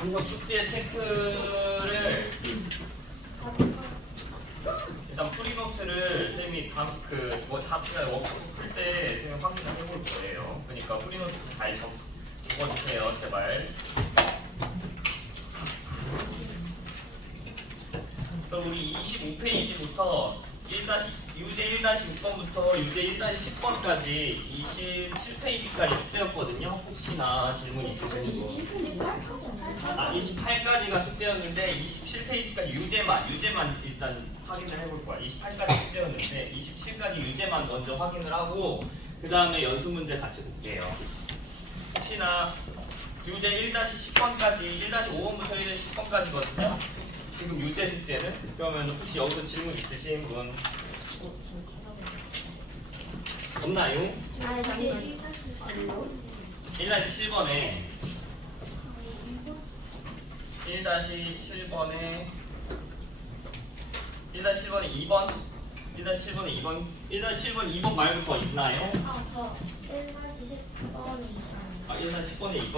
중국 숙제 체크를 일단 프리노트를 쌤이 학기가 워크북 풀 때 쌤이 확인을 해볼 거예요. 그러니까 프리노트 잘 적어주세요, 제발. 그럼 우리 25페이지부터 유제 1-6번부터 유제 1-10번까지 27페이지까지 숙제였거든요. 혹시나 질문 있으신 분. 28까지가 숙제였는데 27페이지까지 유제만 일단 확인을 해볼 거야. 28까지 숙제였는데 27까지 유제만 먼저 확인을 하고 그 다음에 연수 문제 같이 볼게요. 혹시나 유제 1-10번까지 1-5번부터 1-10번까지거든요. 지금 유제 숙제는 그러면 혹시 여기서 질문 있으신 분 없나요? 1-7번에 1-7번에 2번 1-7번에 2번 말고 더 있나요? 저 1-10번이 1-10번에 2번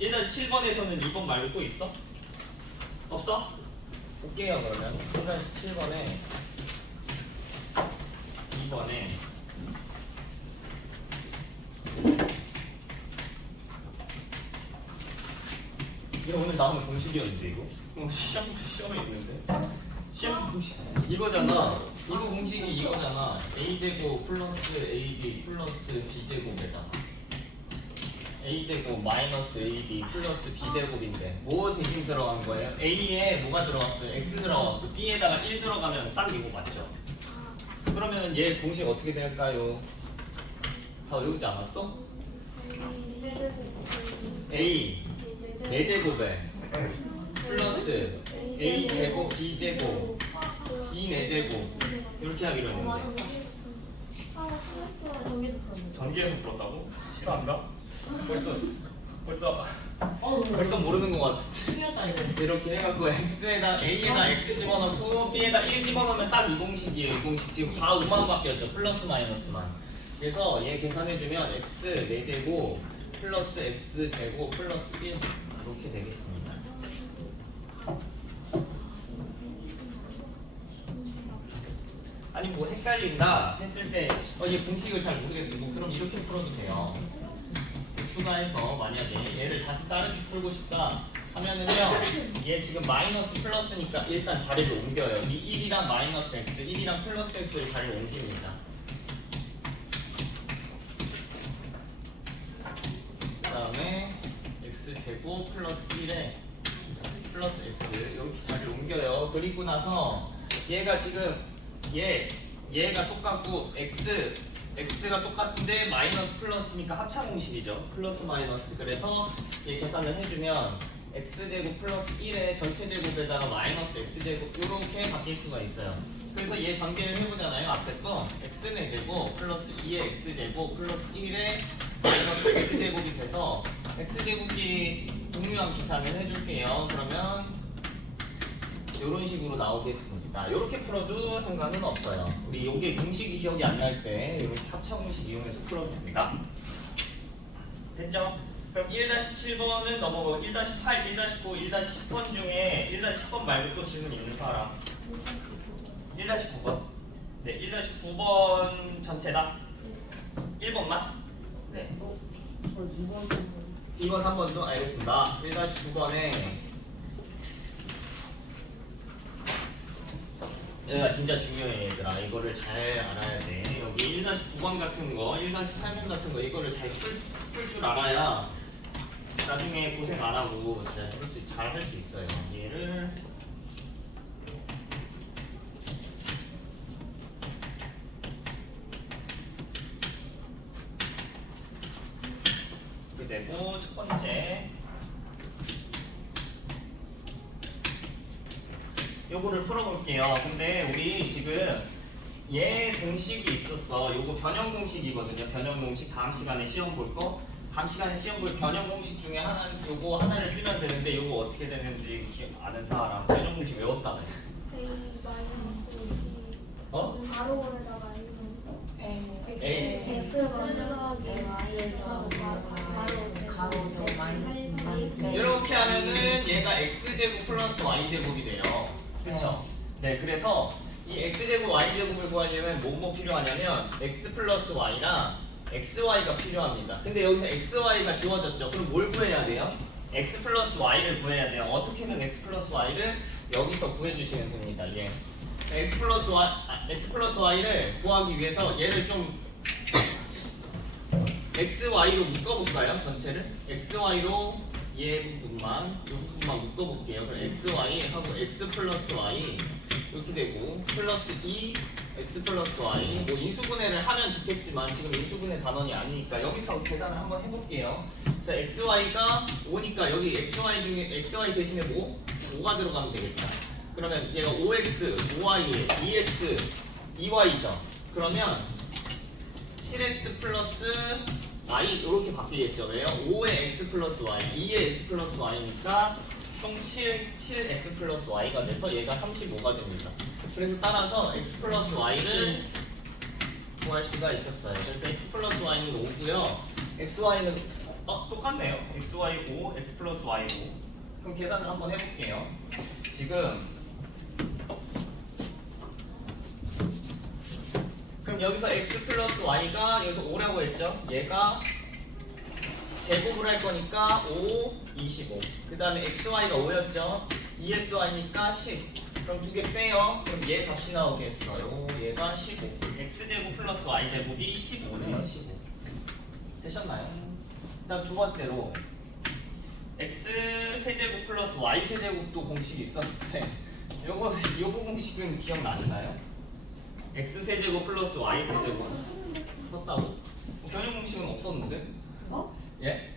1-7번에서는 2번 말고 또 있어? 없어? 볼게요. 그러면 1-7번에 2번에 이거 오늘 나오는 공식이었는데 이거? 시험에 있는데? 시험 공식 이거잖아. 이거 공식이 이거잖아. a제곱 플러스 ab 플러스 b제곱에다가 a제곱 마이너스 ab 플러스 b제곱인데 뭐 대신 들어간 거예요? a에 뭐가 들어갔어요? x 들어갔고 b에다가 1 들어가면 딱 이거 맞죠? 그러면 얘 공식 어떻게 될까요? 다 외우지 않았어? a 4제곱에 플러스 a제곱 b제곱 b 4제곱 이렇게 하기로 했는데 전기에서 풀었다고? 싫어한다? 벌써 모르는 것 같은데 이렇게 해갖고 x에다 a에다 x 집어넣고 b에다 1 집어넣으면 딱 이 공식이에요. 이 공식 지금 좌우만 바뀌었죠. 플러스 마이너스만. 그래서 얘 계산해주면 x 4제곱 플러스 x 제곱 플러스 1 이렇게 되겠습니다. 아니 뭐 헷갈린다 했을 때 얘 공식을 잘 모르겠어. 뭐 그럼 이렇게 풀어도 돼요. 추가해서 만약에 얘를 다시 다르게 풀고 싶다 하면은요, 얘 지금 마이너스 플러스니까 일단 자리를 옮겨요. 이 1이랑 마이너스 x, 1이랑 플러스 x를 자리를 옮깁니다. 그 다음에 x제곱 플러스 1에 플러스 x 이렇게 자리를 옮겨요. 그리고 나서 얘가 지금 얘가 똑같고 x가 똑같은데 마이너스 플러스니까 합차 공식이죠. 플러스 마이너스. 그래서 얘 계산을 해주면 x제곱 플러스 1의 전체 제곱에다가 마이너스 x제곱 이렇게 바뀔 수가 있어요. 그래서 얘 전개를 해보잖아요. 앞에 거 x는 제곱 플러스 2의 x제곱 플러스 1의 마이너스 x제곱이 돼서 x제곱끼리 동류한 계산을 해줄게요. 그러면 이런 식으로 나오겠습니다. 이렇게 풀어도 상관은 없어요. 우리 이게 공식이 기억이 안 날 때 이렇게 합차 공식 이용해서 풀어도 됩니다. 됐죠? 그럼 1-7번은 넘어가고 1-8, 1-9, 1-10번 중에 1-10번 말고 또 질문 있는 사람? 1-9번. 네, 1-9번 전체다. 1번만? 네. 2번, 3번도 알겠습니다. 1-9번에 얘가 진짜 중요해 얘들아. 이거를 잘 알아야 돼. 여기 1-9번 같은 거, 1-8번 같은 거 이거를 잘 풀 줄 알아야 나중에 고생 안 하고 잘 할 수 있어요. 얘를 이렇게 되고 첫 번째 요거를 풀어볼게요. 근데 우리 지금 얘 공식이 있었어. 요거 변형 공식이거든요. 변형 공식 다음 시간에 시험 볼 거. 다음 시간에 시험 볼 변형 공식 중에 요거 하나를 쓰면 되는데 요거 어떻게 되는지 아는 사람 변형 공식 외웠다며. 어? 가로에다가 A X 번역에 Y에서 x제곱 플러스 y제곱이 돼요. 그쵸? 네, 그래서 이 x제곱 y제곱을 구하려면 뭐뭐 필요하냐면 x 플러스 y랑 xy가 필요합니다. 근데 여기서 xy가 주어졌죠. 그럼 뭘 구해야 돼요? x 플러스 y를 구해야 돼요. 어떻게든 x 플러스 y를 여기서 구해주시면 됩니다. 예. x 플러스 y를 구하기 위해서 얘를 좀 xy로 묶어볼까요? 전체를 xy로 얘 부분만 이 부분만 묶어볼게요. 그럼 xy 하고 x 플러스 y 이렇게 되고 플러스 2 x 플러스 y 뭐 인수분해를 하면 좋겠지만 지금 인수분해 단원이 아니니까 여기서 계산을 한번 해볼게요. 자 xy가 5니까 여기 xy 대신에 뭐? 5가 들어가면 되겠다. 그러면 얘가 5x, 5y에 2x, 2y죠. 그러면 7x 플러스 y 이렇게 바뀌겠죠. 왜요? 5의 x 플러스 y, 2의 x 플러스 y니까 총 7x 플러스 y가 돼서 얘가 35가 됩니다. 그래서 따라서 x 플러스 y를 구할 수가 있었어요. 그래서 x 플러스 y는 5고요. xy는 똑같네요. xy 5, x 플러스 y 5. 그럼 계산을 한번 해볼게요. 지금 그럼 여기서 x 플러스 y가 여기서 5라고 했죠? 얘가 제곱을 할 거니까 5, 25. 그 다음에 xy가 5였죠? 2xy니까 10. 그럼 두 개 빼요. 그럼 얘 값이 나오겠어요. 얘가 15. x제곱 플러스 y제곱이 15네요. 15. 되셨나요? 그 다음 두 번째로 x 세제곱 플러스 y 세제곱도 공식이 있었을 때 요거 공식은 기억나시나요? x 세제곱 플러스 y 세제곱 썼다고? 변형 공식은 없었는데? 어? 예?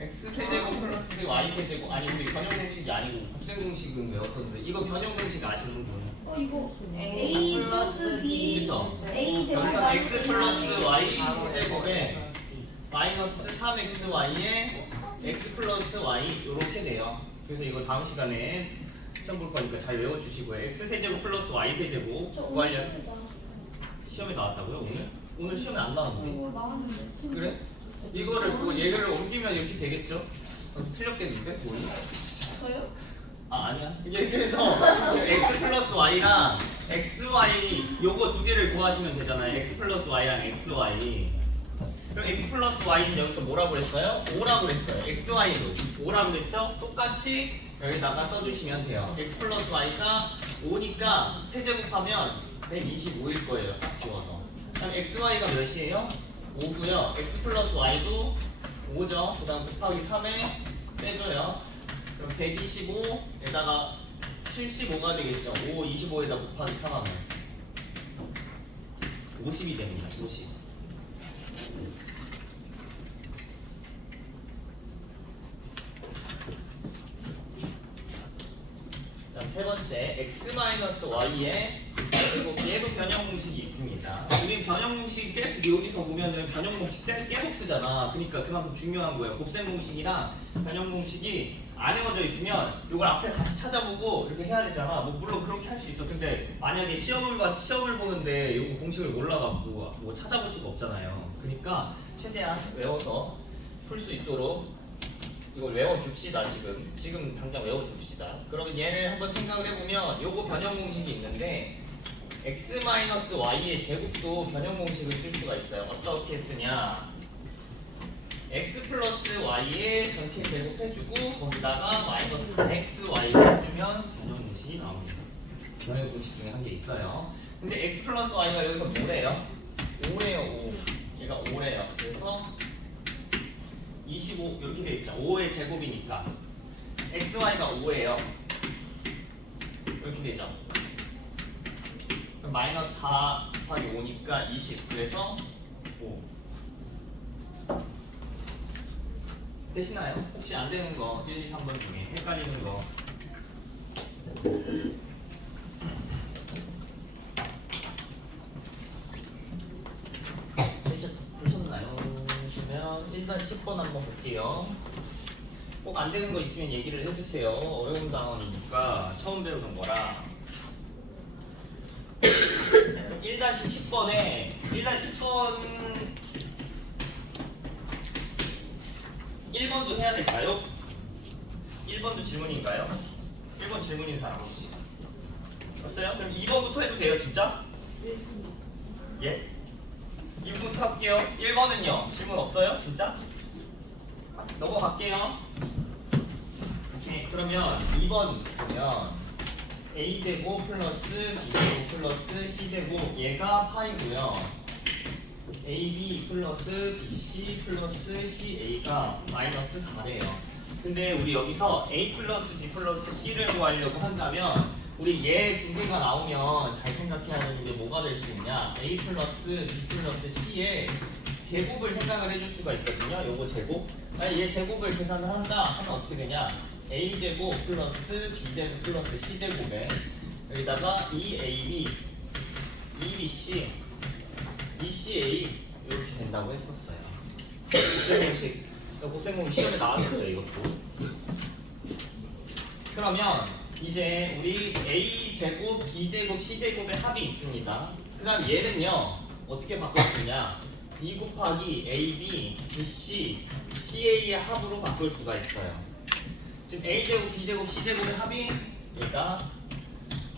x 세제곱 플러스 y 세제곱 아니 우리 변형 공식이 아니고 곱셈 공식은 외웠었는데 이거 변형 공식 아시는 분? 이거 A 플러스 B 그쵸? A 제곱 여기서 x 플러스 y 세제곱에 마이너스 3xy에 x 플러스 y 이렇게 돼요. 그래서 이거 다음 시간에 시험 볼 거니까 잘 외워주시고요. x 세제곱 플러스 y 세제곱 구하려면 시험에 나왔다고요? 오늘? 오늘 시험에 안 나왔는데? 이거 나왔는데 지금 그래? 이거를 뭐 얘를 옮기면 이렇게 되겠죠? 틀렸겠는데? 오늘? 저요? 아 아니야. 이게 그래서 지금 x 플러스 y랑 xy 요거 두 개를 구하시면 되잖아요. x 플러스 y랑 xy. 그럼 x 플러스 y는 여기서 뭐라고 그랬어요? 5라고 그랬어요. xy도 5라고 그랬죠? 똑같이 여기다가 써주시면 돼요. x 플러스 y가 5니까 세제곱하면 125일 거예요. 싹 지워서. 그럼 xy가 몇이에요? 5고요. x 플러스 y도 5죠. 그 다음 곱하기 3에 빼줘요. 그럼 125에다가 75가 되겠죠. 5, 25에다 곱하기 3하면 50이 됩니다. 50. 세 번째 x-y에 그리고 얘도 변형 공식이 있습니다. 우리 변형 공식 계속 여기서 보면은 변형 공식 계속 쓰잖아. 그러니까 그만큼 중요한 거예요. 곱셈 공식이랑 변형 공식이 안 외워져 있으면 이걸 앞에 다시 찾아보고 이렇게 해야 되잖아. 뭐 물론 그렇게 할 수 있어. 근데 만약에 시험을 보는데 이거 공식을 몰라갖고 뭐 찾아볼 수가 없잖아요. 그러니까 최대한 외워서 풀 수 있도록 이걸 외워줍시다. 지금 당장 외워줍시다. 그러면 얘를 한번 생각을 해보면 요거 변형 공식이 있는데 x-y의 제곱도 변형 공식을 쓸 수가 있어요. 어떻게 쓰냐? x 플러스 y의 전체 제곱 해주고 거기다가 마이너스 4xy 해주면 변형 공식이 나옵니다. 변형 공식 중에 한 개 있어요. 근데 x 플러스 y가 여기서 뭐래요? 5래요. 5. 얘가 5래요. 그래서 25 이렇게 돼 있죠. 5의 제곱이니까 xy가 5예요. 이렇게 되죠. 그럼 마이너스 4 곱하기 5니까 20. 그래서 5. 되시나요? 혹시 안 되는 거 1, 2, 3번 중에 헷갈리는 거 되셨나요? 그러면 일단 10번 한번 볼게요. 꼭 안 되는 거 있으면 얘기를 해주세요. 어려운 단원이니까 처음 배우는 거라. 1-10번에 1-10번 1번도 해야 될까요? 1번도 질문인가요? 1번 질문인 사람 혹시? 없어요? 그럼 2번부터 해도 돼요 진짜? 예? 2번부터 할게요. 1번은요 질문 없어요? 진짜? 넘어갈게요. 오케이, 그러면 2번 보면 a제곱 플러스 b제곱 플러스 c제곱 얘가 파이고요. ab 플러스 bc 플러스 ca가 마이너스 4래요. 근데 우리 여기서 a 플러스 b 플러스 c를 구하려고 한다면 우리 얘 두 개가 나오면 잘 생각해야 되는 게 뭐가 될 수 있냐? a 플러스 b 플러스 c의 제곱을 생각을 해줄 수가 있거든요. 요거 제곱. 아니, 얘 제곱을 계산을 한다 하면 어떻게 되냐? a제곱 플러스 b제곱 플러스 c제곱에 여기다가 2ab, 2bc, 2ca 이렇게 된다고 했었어요. 곱셈공식, 곱셈공식 시험에 나왔었죠 이것도. 그러면 이제 우리 a제곱, b제곱, c제곱의 합이 있습니다. 그 다음 얘는요 어떻게 바꿀 수 있냐? b 곱하기 ab, bc, ca의 합으로 바꿀 수가 있어요. 지금 a제곱, b제곱, c제곱의 합이 얘가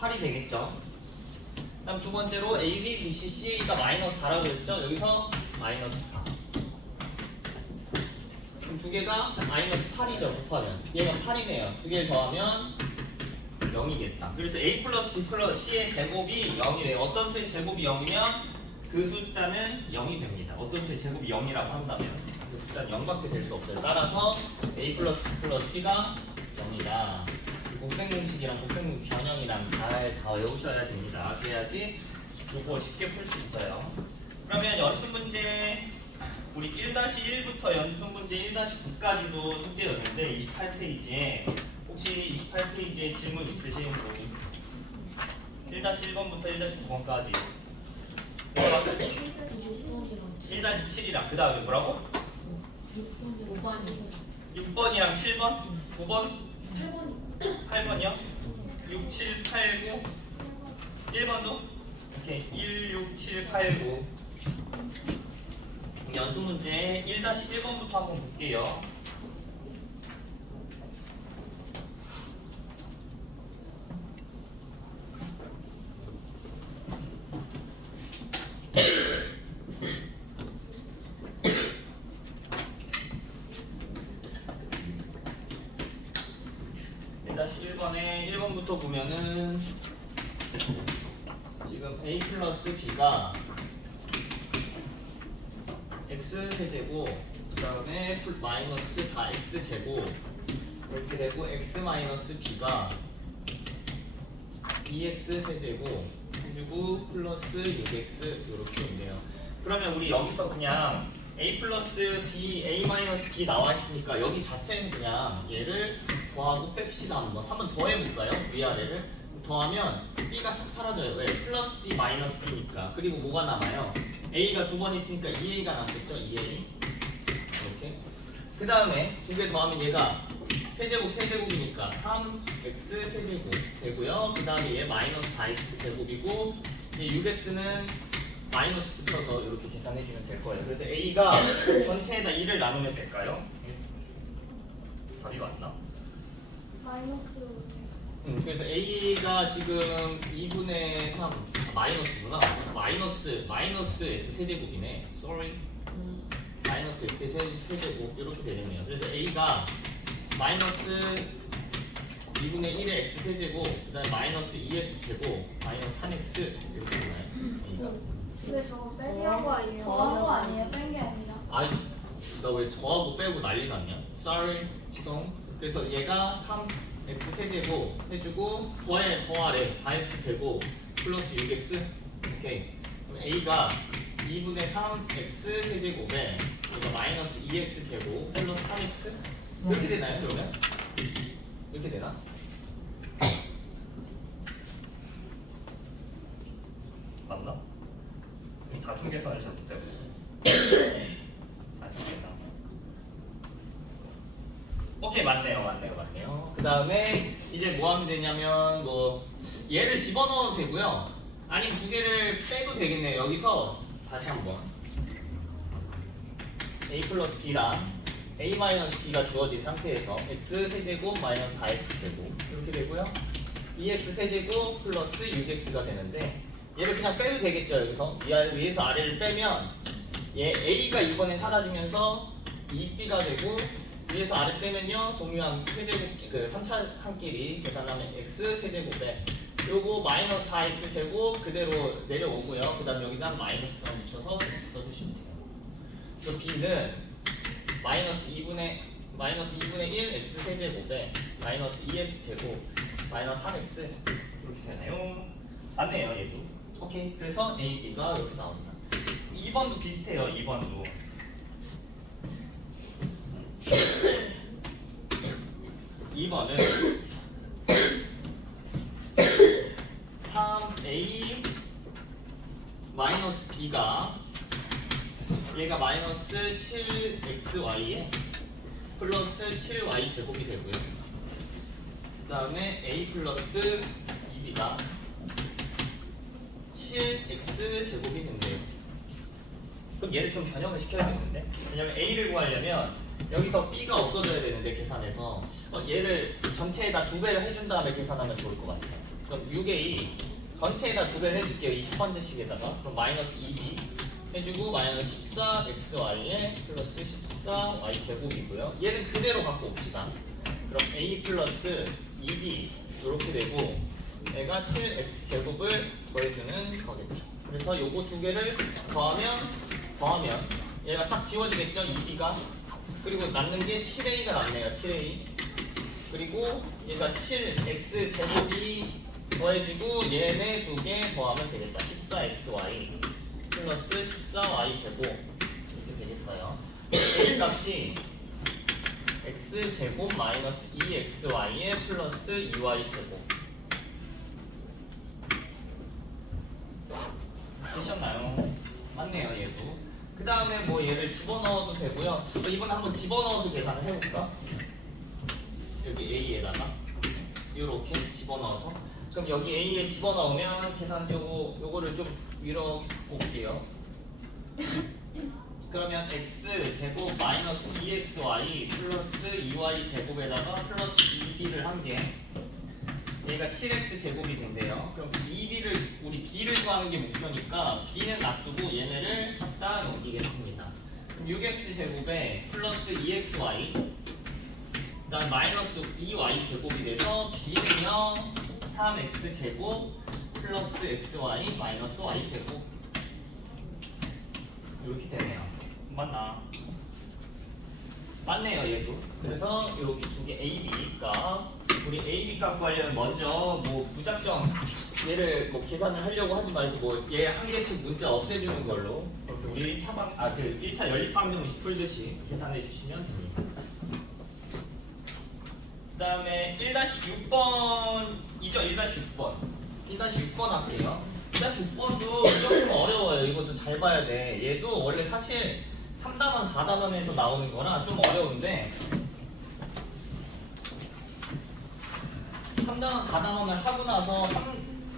8이 되겠죠. 그다음 두 번째로 a, b, b, c, ca가 마이너스 4라고 했죠. 여기서 마이너스 4. 그럼 두 개가 마이너스 8이죠. 곱하면 얘가 8이네요. 두 개를 더하면 0이겠다. 그래서 a 플러스 b 플러스 c의 제곱이 0이래요. 어떤 수의 제곱이 0이면 그 숫자는 0이 됩니다. 어떤 수의 제곱이 0이라고 한다면 그 숫자는 0밖에 될 수 없어요. 따라서 a 플러스 b 플러스 c가 0이다. 곱셈공식이랑 곱셈공식 변형이랑 잘 다 외우셔야 됩니다. 그래야지 이거 쉽게 풀 수 있어요. 그러면 연습 문제 우리 1-1부터 연습 문제 1-9까지도 숙제였는데 28페이지에 혹시 28페이지에 질문 있으신 분 1-1번부터 1-9번까지 1-7이랑 그 다음에 뭐라고? 6번이랑 7번? 9번? 8번이요? 6, 7, 8, 9 1번도? 오케이 1, 6, 7, 8, 9 연수 문제 1-1번부터 한번 볼게요. (1-1번에) 1번부터 보면은 지금 a 플러스 b가 x 세제곱 그 다음에 마이너스 4x 제곱 이렇게 되고 x 마이너스 b가 2x 세제곱 그리고 플러스 6x 이렇게 있네요. 그러면 우리 여기서 그냥 a 플러스 b, a 마이너스 b 나와 있으니까 여기 자체는 그냥 얘를 더하고 뺍시다. 한번 더 해볼까요? 위아래를 더하면 b가 싹 사라져요. 왜? 플러스 b 마이너스 b니까. 그리고 뭐가 남아요? a가 두 번 있으니까 2a가 남겠죠? 2a 이렇게. 그 다음에 두 개 더하면 얘가 세제곱 세제곱이니까 3x 세제곱 되고요. 그 다음에 얘 마이너스 4x 제곱이고 이 6x는 마이너스 붙여서 이렇게 계산해주면 될 거예요. 그래서 a가 전체에다 2를 나누면 될까요? 답이 맞나? 마이너스. 그래서 a가 지금 2분의 3 마이너스구나. 마이너스 x 세제곱이네. Sorry. 마이너스 x 세제곱 이렇게 되겠네요. 그래서 a가 마이너스 2분의 1의 x 세제곱 그다음에 마이너스 2x 제곱 마이너스 3x 이렇게 되나요? a가? 왜 저거 빼기한 거 아니에요? 더한 거 아니에요? 뺀 게 아니라. 아이 나 왜 저하고 빼고 난리 났냐? Sorry. 죄송. 그래서 얘가 3x 세제곱 해주고 더하래 4x 제곱 플러스 6x 오케이. 그럼 a가 2분의 3x 세제곱에 이거 마이너스 2x 제곱 플러스 3x 이렇게 되나요 그러면? 이렇게 되나? 맞나? 다중 계산을 잘못되고 다중 계산 오케이 맞네요. 그 다음에 이제 뭐 하면 되냐면 뭐 얘를 집어넣어도 되고요. 아니면 두 개를 빼도 되겠네요. 여기서 다시 한번 a 플러스 b랑 a-b가 주어진 상태에서 x 세제곱 마이너스 4x제곱 이렇게 되고요. 2x 세제곱 플러스 6x가 되는데 얘를 그냥 빼도 되겠죠. 여기서 위에서 아래를 빼면 얘 a가 이번에 사라지면서 2b가 되고 위에서 아래 빼면요 동유함 세제곱 그 3차 함끼리 계산하면 x 세제곱에 요거 마이너스 4x 제곱 그대로 내려오고요. 그 다음 여기다 마이너스가 묻혀서 써주시면 돼요. 그럼 b는 마이너스 2분의 1 x 세제곱에 마이너스 2x 제곱 마이너스 3x 이렇게 되나요? 맞네요 얘도. 오케이. 그래서 a, b가 이렇게 나옵니다. 2번도 비슷해요. 2번도 2번은 3a 마이너스 b가 얘가 마이너스 7xy에 플러스 7y 제곱이 되고요. 그 다음에 a 플러스 2b가 7x 제곱이 된대요. 그럼 얘를 좀 변형을 시켜야 되는데, 왜냐면 a를 구하려면 여기서 b가 없어져야 되는데 계산해서 얘를 전체에다 2배를 해준 다음에 계산하면 좋을 것 같아요. 그럼 6a 전체에다 2배를 해줄게요. 이 첫 번째 식에다가. 그럼 마이너스 2b 해주고 마이너스 14xy에 플러스 14y 제곱이고요. 얘는 그대로 갖고 옵시다. 그럼 a 플러스 2b 이렇게 되고 얘가 7x 제곱을 더해주는 거겠죠. 그래서 요거 두 개를 더하면 얘가 싹 지워지겠죠. 2b가. 그리고 남는 게 7a가 남네요. 7a. 그리고 얘가 7x 제곱이 더해지고 얘네 두 개 더하면 되겠다. 14xy 플러스 14y 제곱 이렇게 되겠어요. a 값이 x 제곱 마이너스 2xy에 플러스 2y 제곱 되셨나요? 맞네요 얘도. 그 다음에 뭐 얘를 집어넣어도 되고요. 이번에 한번 집어넣어서 계산을 해볼까? 여기 a에다가 이렇게 집어넣어서 그럼 여기 a에 집어넣으면 계산 요거를 좀 위로 볼게요. 그러면 x 제곱 마이너스 2xy 플러스 2y 제곱에다가 플러스 2b를 한 개 얘가 7x 제곱이 된대요. 그럼 2b를 우리 b를 구하는 게 목표니까 b는 놔두고 얘네를 갖다 넘기겠습니다. 그럼 6x 제곱에 플러스 2xy 그다음 마이너스 2y 제곱이 돼서 b는요 3x 제곱 플러스 xy 마이너스 y 제곱 이렇게 되네요. 맞나? 맞네요 얘도. 그래서 이렇게 두 개 a, b가 우리 a, b 값 구하려면 먼저 뭐 무작정 얘를 뭐 계산을 하려고 하지 말고 뭐 얘 한 개씩 문자 없애주는 걸로 그렇게 우리 1차 연립방정식 풀듯이 계산해 주시면 됩니다. 그 다음에 1-6번이죠. 1-6번 1-6번 할게요. 1-6번도 조금 어려워요. 이것도 잘 봐야 돼. 얘도 원래 사실 3단원, 4단원에서 나오는 거라 좀 어려운데 3단원, 4단원을 하고 나서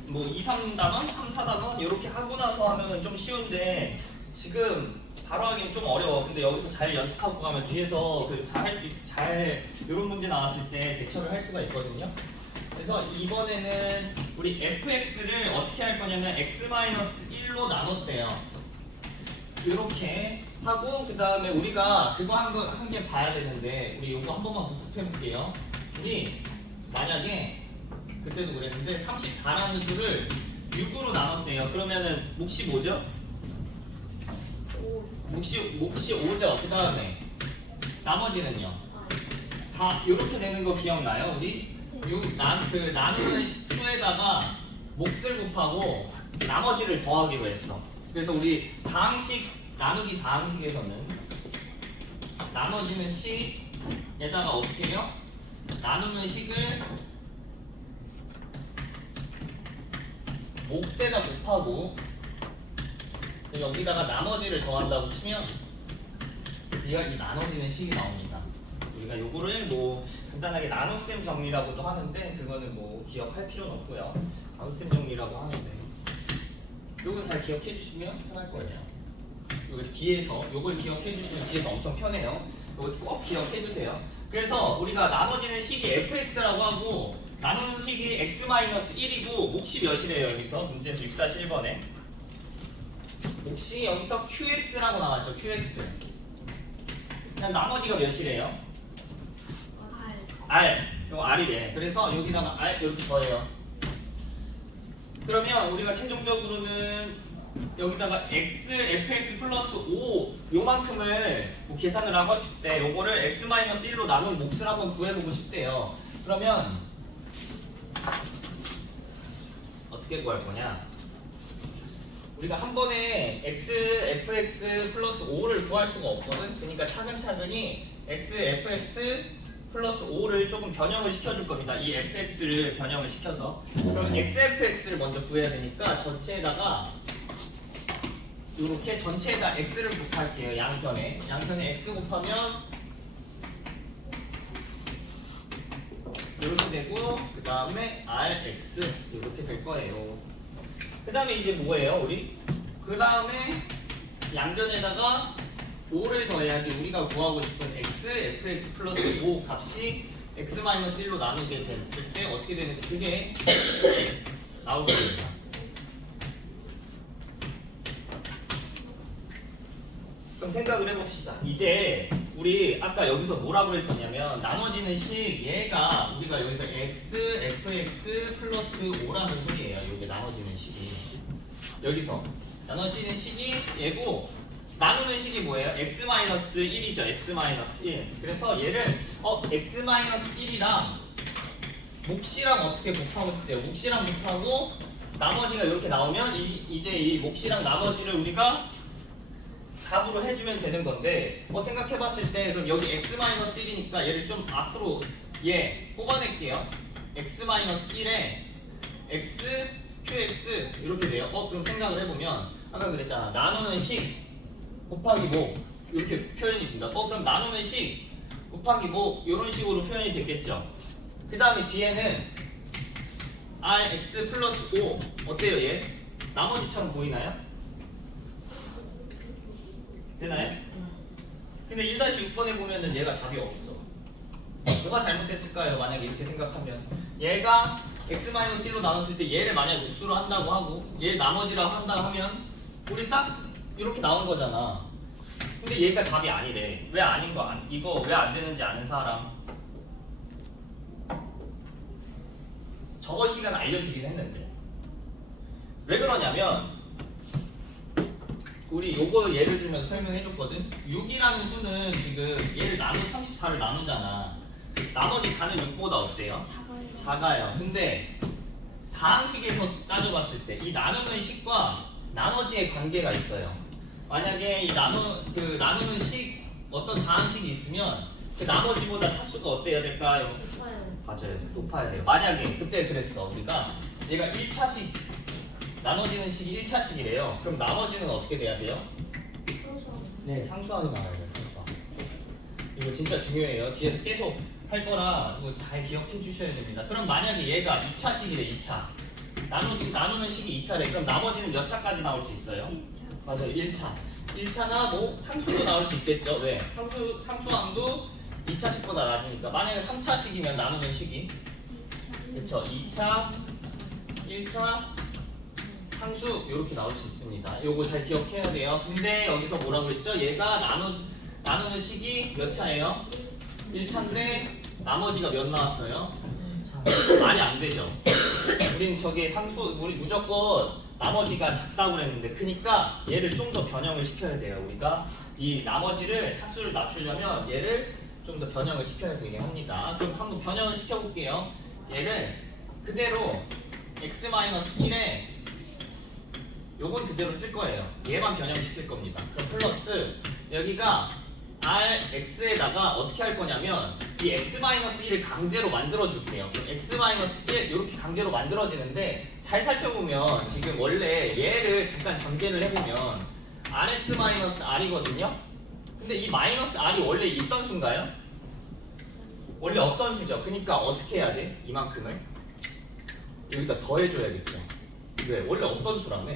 2, 3단원, 3, 4단원 이렇게 하고 나서 하면 좀 쉬운데 지금 바로 하기는 좀 어려워. 근데 여기서 잘 연습하고 가면 뒤에서 잘 이런 문제 나왔을 때 대처를 할 수가 있거든요. 그래서 이번에는 우리 fx를 어떻게 할 거냐면 x-1로 나눴대요. 이렇게 하고 그 다음에 우리가 그거 한 개 봐야 되는데 우리 이거 한 번만 복습해 볼게요. 우리 만약에 그때도 그랬는데 34라는 수를 6으로 나눴대요. 그러면은 몫이 뭐죠? 몫이 5죠. 그 다음에 나머지는요? 4 이렇게 되는 거 기억나요? 우리 나누는 수에다가 몫을 곱하고 나머지를 더하기로 했어. 그래서 우리 나누기 다항식에서는 나머지는 식에다가 어떻게 해요? 나누는 식을 몫에다 곱하고 여기다가 나머지를 더한다고 치면 우리가 이 나눠지는 식이 나옵니다. 우리가 요거를 뭐 간단하게 나눗셈 정리라고도 하는데 그거는 뭐 기억할 필요는 없고요. 나눗셈 정리라고 하는데 요거 잘 기억해 주시면 편할 거예요. 요걸 기억해 주시면 뒤에서 엄청 편해요. 요거 꼭 기억해 두세요. 그래서 우리가 나눠지는 식이 fx라고 하고 나누는 식이 x-1이고 몫이 몇이래요? 여기서 문제에서 6-1번에 몫이 여기서 qx라고 나왔죠. qx. 그냥 나머지가 몇이래요? r. 이거 r이래. 그래서 여기다가 r 이렇게 더해요. 그러면 우리가 최종적으로는 여기다가 x, fx 플러스 5 요만큼을 뭐 계산을 하고 싶을 때 요거를 x-1로 나눈 몫을 한번 구해보고 싶대요. 그러면 어떻게 구할 거냐? 우리가 한 번에 x, fx 플러스 5를 구할 수가 없거든. 그러니까 차근차근히 x, fx 플러스 5를 조금 변형을 시켜줄 겁니다. 이 fx를 변형을 시켜서. 그럼 x, fx를 먼저 구해야 되니까 전체에다가 이렇게 전체에다 x를 곱할게요. 양편에. 양편에 x 곱하면 이렇게 되고 그 다음에 rx 이렇게 될 거예요. 그 다음에 이제 뭐예요 우리? 그 다음에 양변에다가 5를 더해야지 우리가 구하고 싶은 x, fx 플러스 5 값이 x-1로 나누게 됐을 때 어떻게 되는지 그게 나올 겁니다. 그럼 생각을 해봅시다. 이제 우리 아까 여기서 뭐라고 했었냐면 나눠지는 식 얘가 우리가 여기서 x, fx 플러스 5라는 소리예요. 이게 나눠지는 식이 여기서 나눠지는 식이 얘고 나누는 식이 뭐예요? x-1이죠. x-1. 그래서 얘를 x-1이랑 몫이랑 어떻게 곱하고 싶대요? 몫이랑 곱하고 나머지가 이렇게 나오면 이제 이 몫이랑 나머지를 우리가 답으로 해주면 되는 건데 생각해봤을 때 그럼 여기 x-1이니까 얘를 좀 앞으로 얘 뽑아낼게요. x-1에 x, qx 이렇게 돼요. 그럼 생각을 해보면 아까 그랬잖아. 나누는 식 곱하기 뭐 이렇게 표현이 됩니다. 그럼 나누는 식 곱하기 뭐 이런 식으로 표현이 됐겠죠. 그 다음에 뒤에는 rx 플러스 5 어때요 얘? 나머지처럼 보이나요? 되나요? 근데 1-6번에 보면은 얘가 답이 없어. 뭐가 잘못됐을까요? 만약에 이렇게 생각하면 얘가 x-1로 나눴을 때 얘를 만약에 몫으로 한다고 하고 얘 나머지라고 한다 하면 우리 딱 이렇게 나온 거잖아. 근데 얘가 답이 아니래. 왜 아닌 거 이거 왜 안 되는지 아는 사람? 저번 시간 알려주긴 했는데 왜 그러냐면 우리 요거 예를 들면 설명해줬거든. 6이라는 수는 지금 얘를 34를 나누잖아. 나머지 4는 6보다 어때요? 작아요. 근데 다항식에서 따져봤을 때 이 나누는 식과 나머지의 관계가 있어요. 만약에 이 나누는 식 어떤 다항식이 있으면 그 나머지보다 차수가 어때야 될까요? 맞아요. 높아야 돼요. 만약에 그때 그랬어. 우리가 얘가 1차식 나눠지는 식이 1차식이래요. 그럼 나머지는 어떻게 돼야 돼요? 네, 상수항이 나와야 돼요. 상수항. 이거 진짜 중요해요. 뒤에서 계속 할 거라 이거 잘 기억해 주셔야 됩니다. 그럼 만약에 얘가 2차식이래. 2차. 나누는 식이 2차래. 그럼 나머지는 몇 차까지 나올 수 있어요? 맞아요. 1차. 1차나 뭐 상수도 나올 수 있겠죠. 왜? 상수항도 2차식보다 낮으니까. 만약에 3차식이면 나누는 식이 그렇죠. 2차, 1차, 상수 이렇게 나올 수 있습니다. 요거 잘 기억해야 돼요. 근데 여기서 뭐라고 그랬죠? 얘가 나누는 식이 몇 차예요? 1차인데 나머지가 몇 나왔어요? 말이 안 되죠. 우린 우리 무조건 나머지가 작다고 그랬는데 그러니까 얘를 좀 더 변형을 시켜야 돼요. 우리가 이 나머지를 차수를 낮추려면 얘를 좀 더 변형을 시켜야 되게 합니다. 그럼 한번 변형을 시켜볼게요. 얘를 그대로 x-1에 요건 그대로 쓸 거예요. 얘만 변형시킬 겁니다. 그럼 플러스 여기가 rx에다가 어떻게 할 거냐면 이 x-1을 강제로 만들어 줄게요. x-1 이렇게 강제로 만들어지는데 잘 살펴보면 지금 원래 얘를 잠깐 전개를 해보면 rx-r이거든요. 근데 이 마이너스 r이 원래 있던 수인가요? 원래 없던 수죠. 그러니까 어떻게 해야 돼? 이만큼을 여기다 더해줘야겠죠. 왜? 원래 없던 수라며.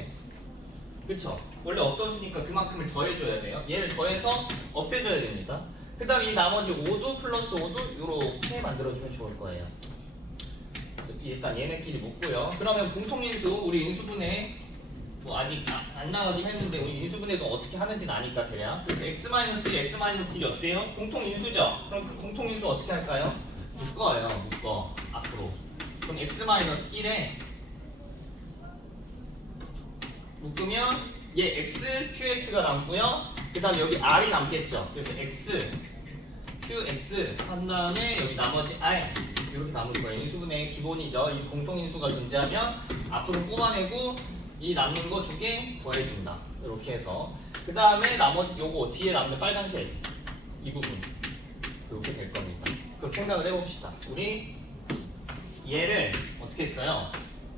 그쵸? 원래 없던 수니까 그만큼을 더해줘야 돼요. 얘를 더해서 없애줘야 됩니다. 그 다음 이 나머지 5도 플러스 5도 이렇게 만들어주면 좋을 거예요. 그래서 일단 얘네끼리 묶고요. 그러면 공통인수 우리 인수분해 뭐 아직 안 나가긴 했는데 우리 인수분해도 어떻게 하는지는 아니까 대략. 그래서 x-1, x-1이 어때요? 공통인수죠? 그럼 그 공통인수 어떻게 할까요? 묶어요. 묶어 앞으로. 그럼 x-1에 묶으면 얘 x, qx가 남고요. 그 다음 여기 r이 남겠죠. 그래서 x, qx 한 다음에 여기 나머지 r 이렇게 남을 거예요. 인수분해의 기본이죠. 이 공통인수가 존재하면 앞으로 뽑아내고 이 남는 거 두 개 더해준다. 이렇게 해서 그 다음에 나머지 요거 뒤에 남는 빨간색 이 부분 이렇게 될 겁니다. 그럼 생각을 해봅시다. 우리 얘를 어떻게 했어요?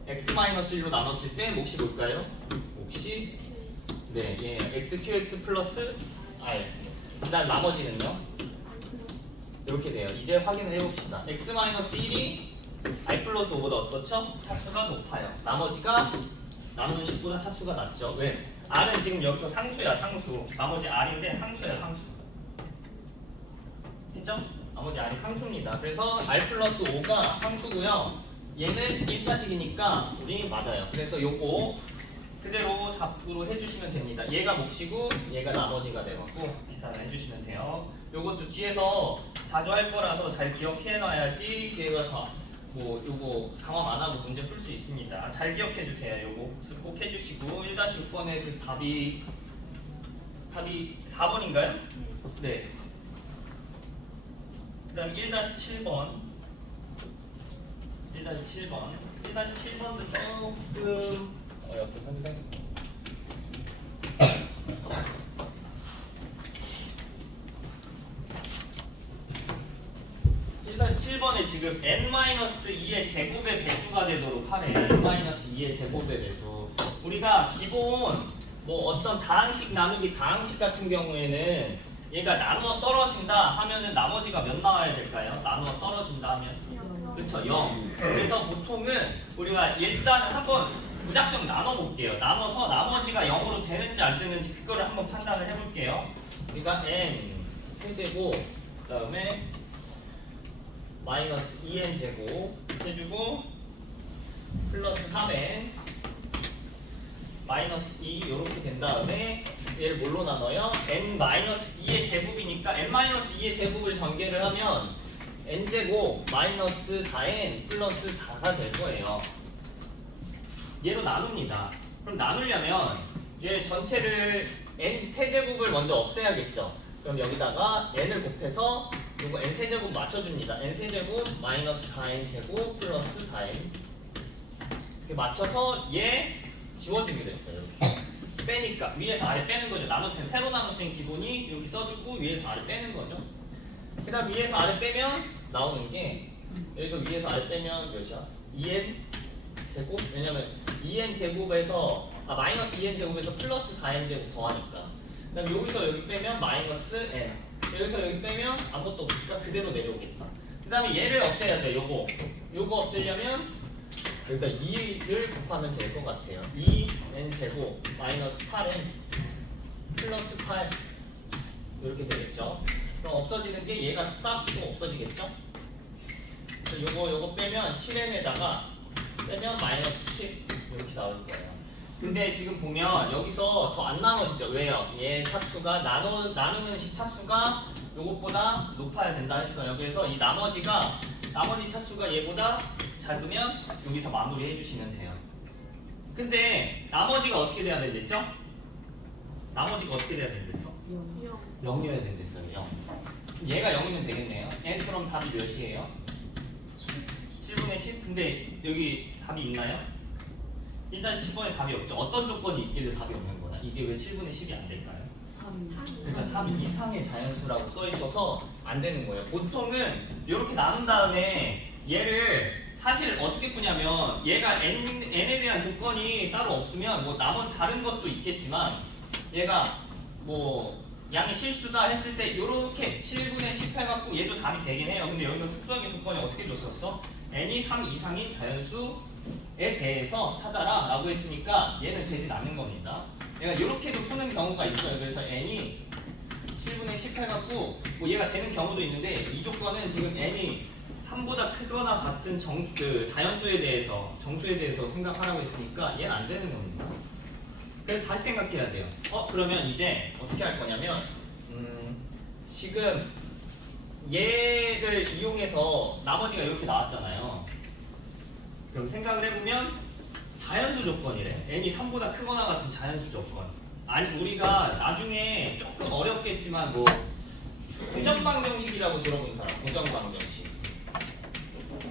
x-1로 나눴을 때 몫이 뭘까요? 몫이 네, 얘 xqx 플러스 r. 그다음 나머지는요? 이렇게 돼요. 이제 확인을 해봅시다. x-1이 r 플러스 5보다 어떻죠? 차수가 높아요. 나머지가 나누는 10보다 차수가 낮죠. 왜? r은 지금 여기서 상수야, 상수. 나머지 r인데 상수야, 상수. 됐죠? 나머지 r이 상수입니다. 그래서 r 플러스 5가 상수고요. 얘는 1차식이니까 우리 맞아요. 그래서 요거 그대로 답으로 해주시면 됩니다. 얘가 몫이고 얘가 나머지가 돼갖고 계산을 해주시면 돼요. 요것도 뒤에서 자주 할 거라서 잘 기억해놔야지 뒤에 가서 뭐 요거 강화 안 하고 문제 풀 수 있습니다. 잘 기억해주세요. 요거 복습 꼭 해주시고 1-6번에 그래서 답이 4번인가요? 네. 그 다음 1-7번 1-7번도 조금 어렵긴 한데 1-7번에 지금 n-2의 제곱의 배수가 되도록 하래. n-2의 제곱의 배수. 우리가 기본 뭐 어떤 다항식 나누기 다항식 같은 경우에는 얘가 나누어 떨어진다 하면은 나머지가 몇 나와야 될까요? 나누어 떨어진다 하면 그렇죠, 0. 그래서 보통은 우리가 일단 한번 무작정 나눠볼게요. 나눠서 나머지가 0으로 되는지 안 되는지 그거를 한번 판단을 해볼게요. 우리가 n 세제곱 그 다음에 마이너스 2n 제곱 해주고 플러스 3n 마이너스 2 이렇게 된 다음에 얘를 뭘로 나눠요? n-2의 제곱이니까 n-2의 제곱을 전개를 하면 n제곱 마이너스 4n 플러스 4가 될 거예요. 얘로 나눕니다. 그럼 나누려면 얘 전체를 n 세제곱을 먼저 없애야겠죠. 그럼 여기다가 n을 곱해서 이거 n 세제곱 맞춰줍니다. n 세제곱 마이너스 4n 제곱 플러스 4n 이렇게 맞춰서 얘 지워주기로 했어요. 빼니까 위에서 아래 빼는 거죠. 나눗셈 새로 나눗셈 기본이 여기 써주고 위에서 아래 빼는 거죠. 그 다음 위에서 아래 빼면 나오는 게 여기서 위에서 아래 빼면 몇이야? 2n 제곱? 왜냐면 2n 제곱에서 마이너스 2n 제곱에서 플러스 4n 제곱 더하니까 그 다음 여기서 여기 빼면 마이너스 n 여기서 여기 빼면 아무것도 없으니까 그대로 내려오겠다. 그 다음에 얘를 없애야죠. 요거 없애려면 여기다 2를 곱하면 될 것 같아요. 2n 제곱 마이너스 8n 플러스 8 이렇게 되겠죠. 그럼 없어지는 게 얘가 싹 또 없어지겠죠. 그래서 요거 빼면 7n에다가 빼면 마이너스 10 이렇게 나올 거예요. 근데 지금 보면 여기서 더 안 나눠지죠. 왜요? 얘 차수가 나누는 식 차수가 요것보다 높아야 된다 했어요. 그래서 이 나머지 차수가 얘보다 작으면 여기서 마무리 해주시면 돼요. 근데 나머지가 어떻게 돼야 된댔죠? 나머지가 어떻게 돼야 된댔어? 0이어야 된댔어요. 0. 얘가 0이면 되겠네요. n 그럼 답이 몇이에요? 7분의 10? 근데 여기 답이 있나요? 1-10번에 답이 없죠. 어떤 조건이 있길래 답이 없는 거야? 이게 왜 7분의 10이 안 될까요? 3. 3 이상의 자연수라고 써 있어서 안 되는 거예요. 보통은 이렇게 나눈 다음에 얘를 사실 어떻게 푸냐면 얘가 n에 대한 조건이 따로 없으면 뭐 나머지 다른 것도 있겠지만 얘가 뭐 양의 실수다 했을 때 이렇게 7분의 10 해갖고 얘도 답이 되긴 해요. 근데 여기서 특수하게 조건이 어떻게 줬었어? n이 3 이상인 자연수에 대해서 찾아라 라고 했으니까 얘는 되진 않는 겁니다. 얘가 이렇게도 푸는 경우가 있어요. 그래서 n이 7분의 10 해갖고 뭐 얘가 되는 경우도 있는데 이 조건은 지금 n이 3보다 크거나 같은 자연수에 대해서 정수에 대해서 생각하라고 했으니까 얘는 안 되는 겁니다. 그래서 다시 생각해야 돼요. 그러면 이제 어떻게 할 거냐면 지금 얘를 이용해서 나머지가 이렇게 나왔잖아요. 그럼 생각을 해보면 자연수 조건이래. n이 3보다 크거나 같은 자연수 조건. 아니 우리가 나중에 조금 어렵겠지만 뭐 부정방정식이라고 들어본 사람? 부정방정식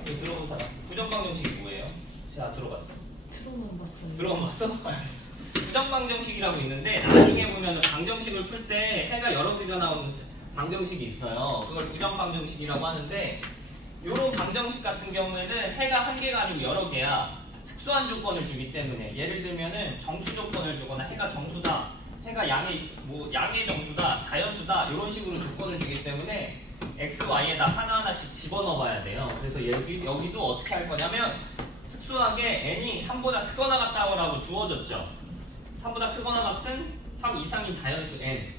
들어본 사람? 부정방정식이 뭐예요? 제가 들어봤어. 들어봤어? 알겠어. 부정방정식이라고 있는데 나중에 보면 방정식을 풀 때 해가 여러 개가 나오는 방정식이 있어요. 그걸 부정방정식이라고 하는데 이런 방정식 같은 경우에는 해가 한 개가 아니고 여러 개야. 특수한 조건을 주기 때문에 예를 들면은 정수 조건을 주거나 해가 정수다, 해가 양의 정수다, 자연수다 이런 식으로 조건을 주기 때문에 x, y에다 하나하나씩 집어넣어봐야 돼요. 그래서 여기도 어떻게 할 거냐면 특수하게 n이 3보다 크거나 같다고 주어졌죠. 3보다 크거나 같은 3 이상인 자연수 n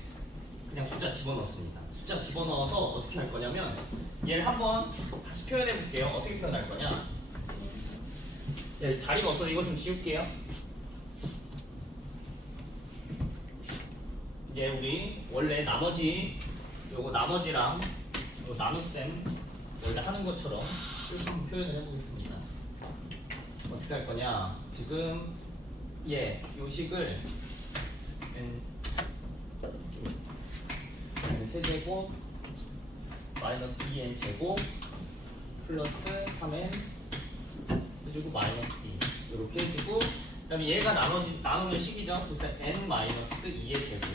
그냥 숫자 집어넣습니다. 숫자 집어넣어서 어떻게 할 거냐면 얘를 한번 다시 표현해 볼게요. 어떻게 표현할 거냐? 자리가 없어서 이거 좀 지울게요. 이제 우리 원래 나머지랑 요 나눗셈 원래 하는 것처럼 이렇게 한번 표현을 해보겠습니다. 어떻게 할 거냐? 지금 요 식을 세제곱 마이너스 2n 제곱 플러스 3n 해주고 마이너스 2 이렇게 해주고 그 다음에 얘가 나누는 식이죠. 그래서 n 마이너스 2의 제곱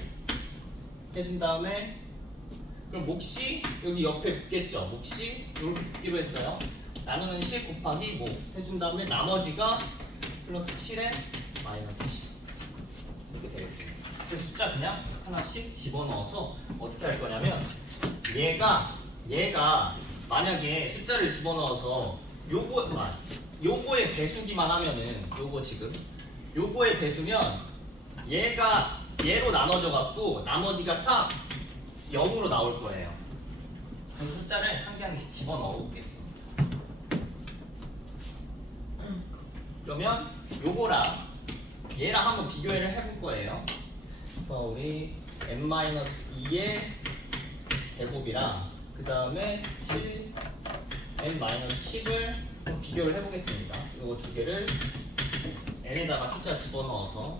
해준 다음에 그럼 몫이 여기 옆에 붙겠죠. 몫이 이렇게 붙기로 했어요. 나누는 식 곱하기 뭐 해준 다음에 나머지가 플러스 7에 마이너스 10 이렇게 되겠습니다. 그래서 숫자 그냥 하나씩 집어넣어서 어떻게 할 거냐면 얘가 만약에 숫자를 집어넣어서 요거의 배수기만 하면은 요거의 배수면 얘가 얘로 나눠져 갖고 나머지가 3 0으로 나올 거예요. 그럼 숫자를 한 개 한 개씩 집어넣어 보겠습니다. 그러면 요거랑 얘랑 한번 비교를 해볼 거예요. 그래서 우리 n-2의 제곱이랑 그 다음에 7n-10을 비교를 해보겠습니다. 요거 두 개를 n에다가 숫자 집어넣어서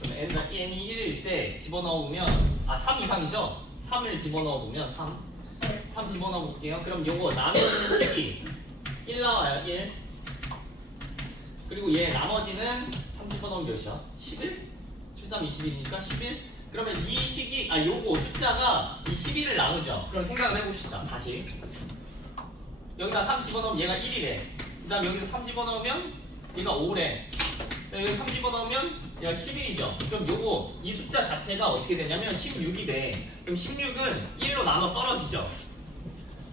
그럼 n이 1일 때 집어넣으면 3 이상이죠? 3을 집어넣으면 3 집어넣어볼게요. 그럼 요거 나누는 식이 1 나와요. 1 그리고 얘 나머지는 3 집어넣으면 몇이야? 11? 7, 3, 21이니까 11? 그러면 이 식이 요거 숫자가 이 11을 나누죠. 그럼 생각을 해봅시다. 다시 여기다 3 집어넣으면 얘가 1이래. 그 다음 여기서 3 집어넣으면 얘가 5래. 여기 3 집어넣으면 얘가 11이죠. 그럼 요거 이 숫자 자체가 어떻게 되냐면 16이 돼. 그럼 16은 1로 나눠 떨어지죠.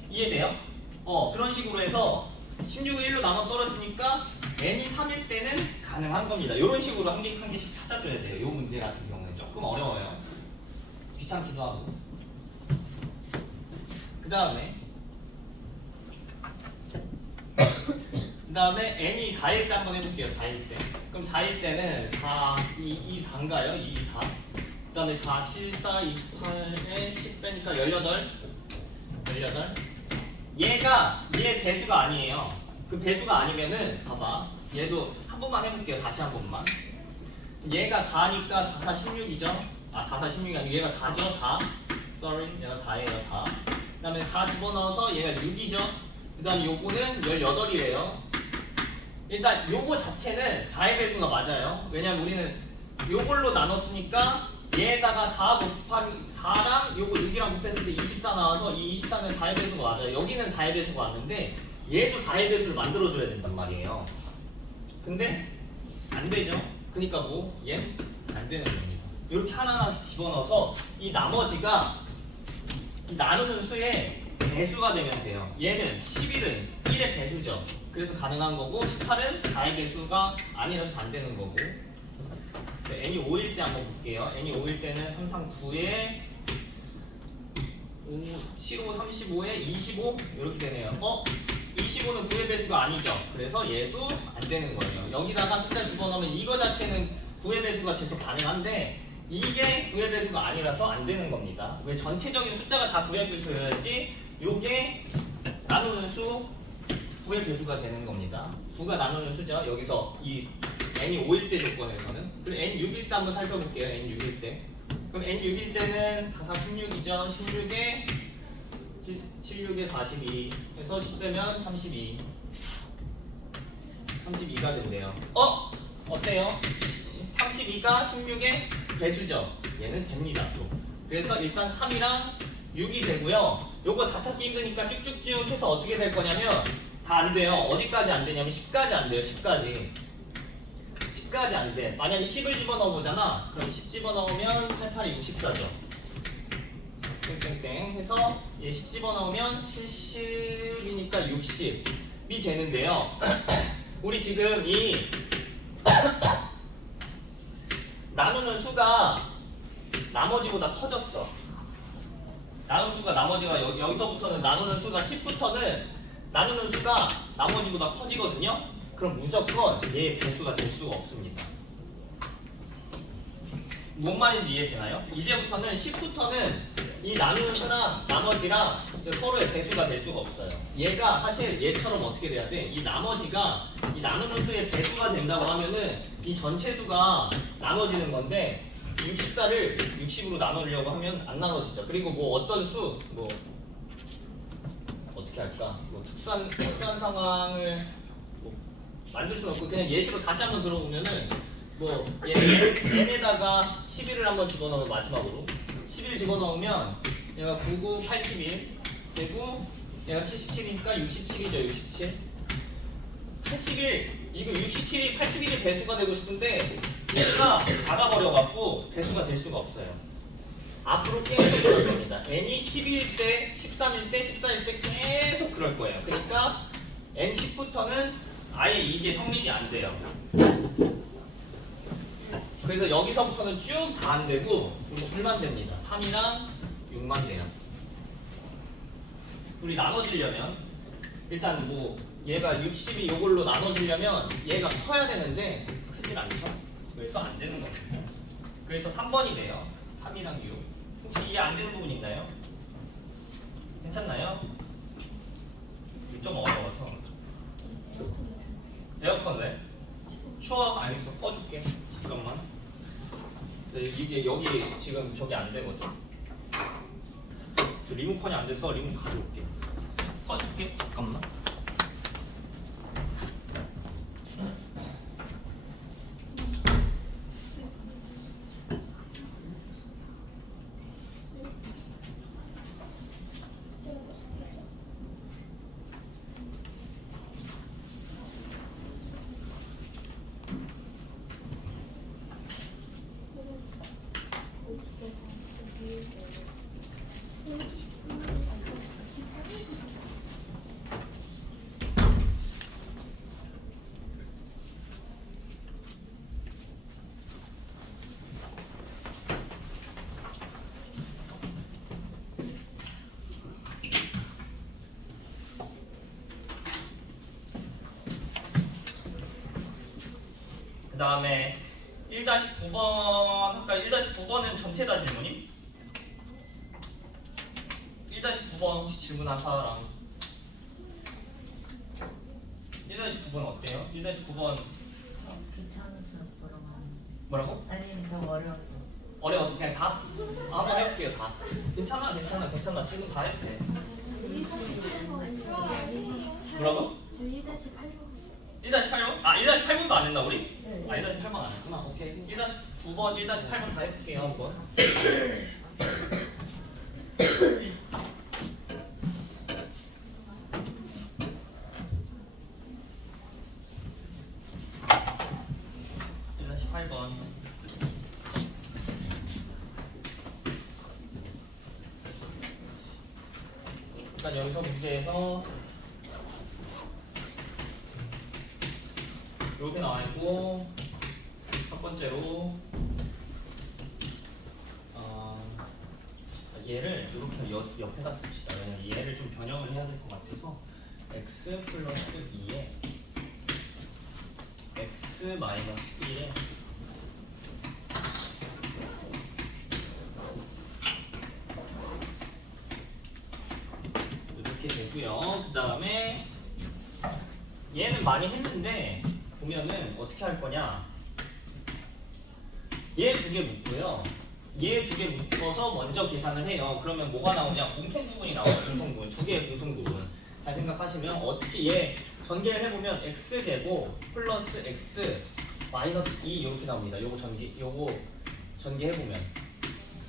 이해돼요? 그런 식으로 해서 16을 1로 나눠 떨어지니까 n이 3일 때는 가능한 겁니다. 이런 식으로 한 개씩 찾아줘야 돼요. 이 문제 같은 경우는 조금 어려워요. 귀찮기도 하고. 그 다음에 n이 4일 때 한번 해볼게요. 4일 때. 그럼 4일 때는 2, 4인가요? 2, 4. 그 다음에 4, 7, 4, 28에 10 빼니까 18. 얘 배수가 아니에요. 그 배수가 아니면은 봐봐. 얘도 한 번만 해볼게요. 다시 한 번만. 얘가 4니까 4, 4, 16이죠? 4, 4, 16이 아니고 얘가 4죠? 4. Sorry. 얘가 4예요. 4. 그 다음에 4 집어넣어서 얘가 6이죠? 그 다음 요거는 18이래요. 일단 요거 자체는 4의 배수가 맞아요. 왜냐면 우리는 요걸로 나눴으니까 얘에다가 4 곱하기 4랑 요거 6이랑 곱했을 때 24 나와서 이 24는 4의 배수가 맞아요. 여기는 4의 배수가 왔는데 얘도 4의 배수를 만들어줘야 된단 말이에요. 근데 안 되죠. 그러니까 얘는 안 되는 겁니다. 이렇게 하나하나씩 집어넣어서 이 나머지가 이 나누는 수의 배수가 되면 돼요. 얘는 11은 1의 배수죠. 그래서 가능한 거고 18은 4의 배수가 아니라서 안 되는 거고. n이 5일 때 한번 볼게요. n이 5일 때는 3, 3, 9에 15, 35에 25 이렇게 되네요. 25는 9의 배수가 아니죠. 그래서 얘도 안 되는 거예요. 여기다가 숫자 집어넣으면 이거 자체는 9의 배수가 돼서 가능한데 이게 9의 배수가 아니라서 안 되는 겁니다. 왜 전체적인 숫자가 다 9의 배수여야지 요게 나누는 수 9의 배수가 되는 겁니다. 9가 나누는 수죠. 여기서 이 n이 5일 때 조건에서는. 그럼 n 6일 때 한번 살펴볼게요. n 6일 때. 그럼 n 6일 때는 4, 4, 16이죠. 16에 42 해서 10 빼면 32 32가 된대요. 어때요? 32가 16의 배수죠. 얘는 됩니다. 또. 그래서 일단 3이랑 6이 되고요. 요거 다 찾기 힘드니까 쭉쭉쭉 해서 어떻게 될 거냐면 다 안 돼요. 어디까지 안 되냐면 10까지 안 돼요. 10까지 안 돼. 만약에 10을 집어넣어 보잖아. 그럼 10 집어넣으면 88이 64죠. 땡땡땡 해서 얘 10 집어넣으면 70이니까 60이 되는데요. 우리 지금 이 나누는 수가 나머지보다 커졌어. 나누는 수가 나머지가 여기서부터는 나누는 수가 10부터는 나누는 수가 나머지보다 커지거든요. 그럼 무조건 얘의 배수가 될 수가 없습니다. 뭔 말인지 이해되나요? 이제부터는 10부터는 이 나누는 수랑 나머지랑 서로의 배수가 될 수가 없어요. 얘가 사실 얘처럼 어떻게 돼야 돼? 이 나머지가 이 나누는 수의 배수가 된다고 하면은 이 전체 수가 나눠지는 건데 64를 60으로 나누려고 하면 안 나눠지죠. 그리고 뭐 어떤 수, 뭐 어떻게 할까? 뭐 특수한 상황을 뭐 만들 수는 없고 그냥 예시로 다시 한번 들어보면은 뭐 n에다가 11을 한번 집어넣으면 마지막으로 11 집어넣으면 얘가 99, 81 되고 얘가 77이니까 67이죠. 67 81 이거 67이 81이 배수가 되고 싶은데 얘가 작아버려갖고 배수가 될 수가 없어요. 앞으로 계속 그럴 겁니다. n이 12일 때, 13일 때, 14일 때 계속 그럴 거예요. 그러니까 n 10부터는 아예 이게 성립이 안 돼요. 그래서 여기서부터는 쭉 다 안 되고 우리 둘만 됩니다. 3이랑 6만 돼요. 우리 나눠지려면 일단 뭐 얘가 60이 이걸로 나눠지려면 얘가 커야 되는데 크질 않죠. 그래서 안 되는 겁니다. 그래서 3번이 돼요. 3이랑 6. 혹시 이해 안 되는 부분 있나요? 괜찮나요? 좀 어려워서. 에어컨 왜? 추워? 알겠어. 꺼줄게. 잠깐만. 이게 여기 지금 저기 안 되거든. 리모컨이 안 돼서 리모컨 가져올게. 꺼줄게. 잠깐만. 그 다음에 1-9번 할까? 1-9번은 전체 다 질문임? 1-9번 혹시 질문한 사람 1-9번 어때요? 1-9번 괜찮았어요. 뭐라고? 아니 더 어려워서. 어려워서 그냥 다 한번 해볼게요. 다 괜찮아 지금 다 해도 돼. 뭐라고? 1-8번? 아 1-8번도 안 했나 우리? 아 1-8번 안 했구나. 오케이 1-9번 1-8번 다 해볼게요 한번. 일단 여기서 문제에서 이렇게 나와 있고 첫 번째로 얘를 이렇게 옆에다 씁시다. 왜냐면 얘를 좀 변형을 해야 될 것 같아서 x 플러스 2에 x 마이너스 1에 이렇게 되고요. 그 다음에 얘는 많이 했는데 보면은 어떻게 할 거냐? 얘 두 개 묶고요. 얘 두 개 묶어서 먼저 계산을 해요. 그러면 뭐가 나오냐? 공통부분이 나와요. 공통부분. 두 개의 공통부분. 잘 생각하시면 어떻게 얘 전개를 해보면 x제곱 플러스 x 마이너스 2 이렇게 나옵니다. 요거 전개해보면.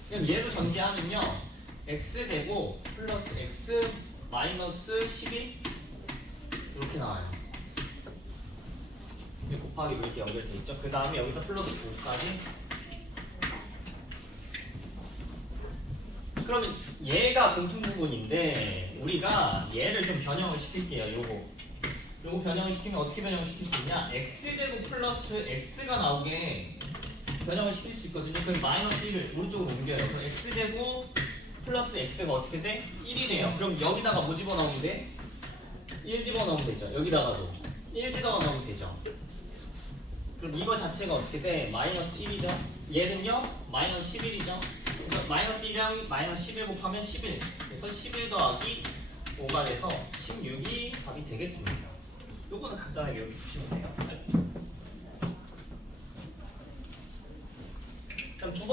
그럼 얘도 전개하면요. x제곱 플러스 x 마이너스 11 이렇게 나와요. 곱하기 이렇게 연결돼 있죠. 그 다음에 여기다 플러스 5까지. 그러면 얘가 공통 부분인데 우리가 얘를 좀 변형을 시킬게요. 요거 변형을 시키면 어떻게 변형을 시킬 수 있냐? x제곱 플러스 x가 나오게 변형을 시킬 수 있거든요. 그럼 마이너스 1을 오른쪽으로 옮겨요. 그럼 x제곱 플러스 x가 어떻게 돼? 1이 돼요. 그럼 여기다가 뭐 집어넣으면 돼? 1 집어넣으면 되죠. 여기다가도 1 집어넣으면 되죠. 그럼 이거 자체가 어떻게 돼? 마이너스 1이죠. 얘는요? 마이너스 11이죠. 그래서 마이너스 1이랑 마이너스 11 곱하면 11. 그래서 11 더하기 5가 돼서 16이 답이 되겠습니다. 요거는 간단하게 이렇게 보시면 돼요. 그럼 두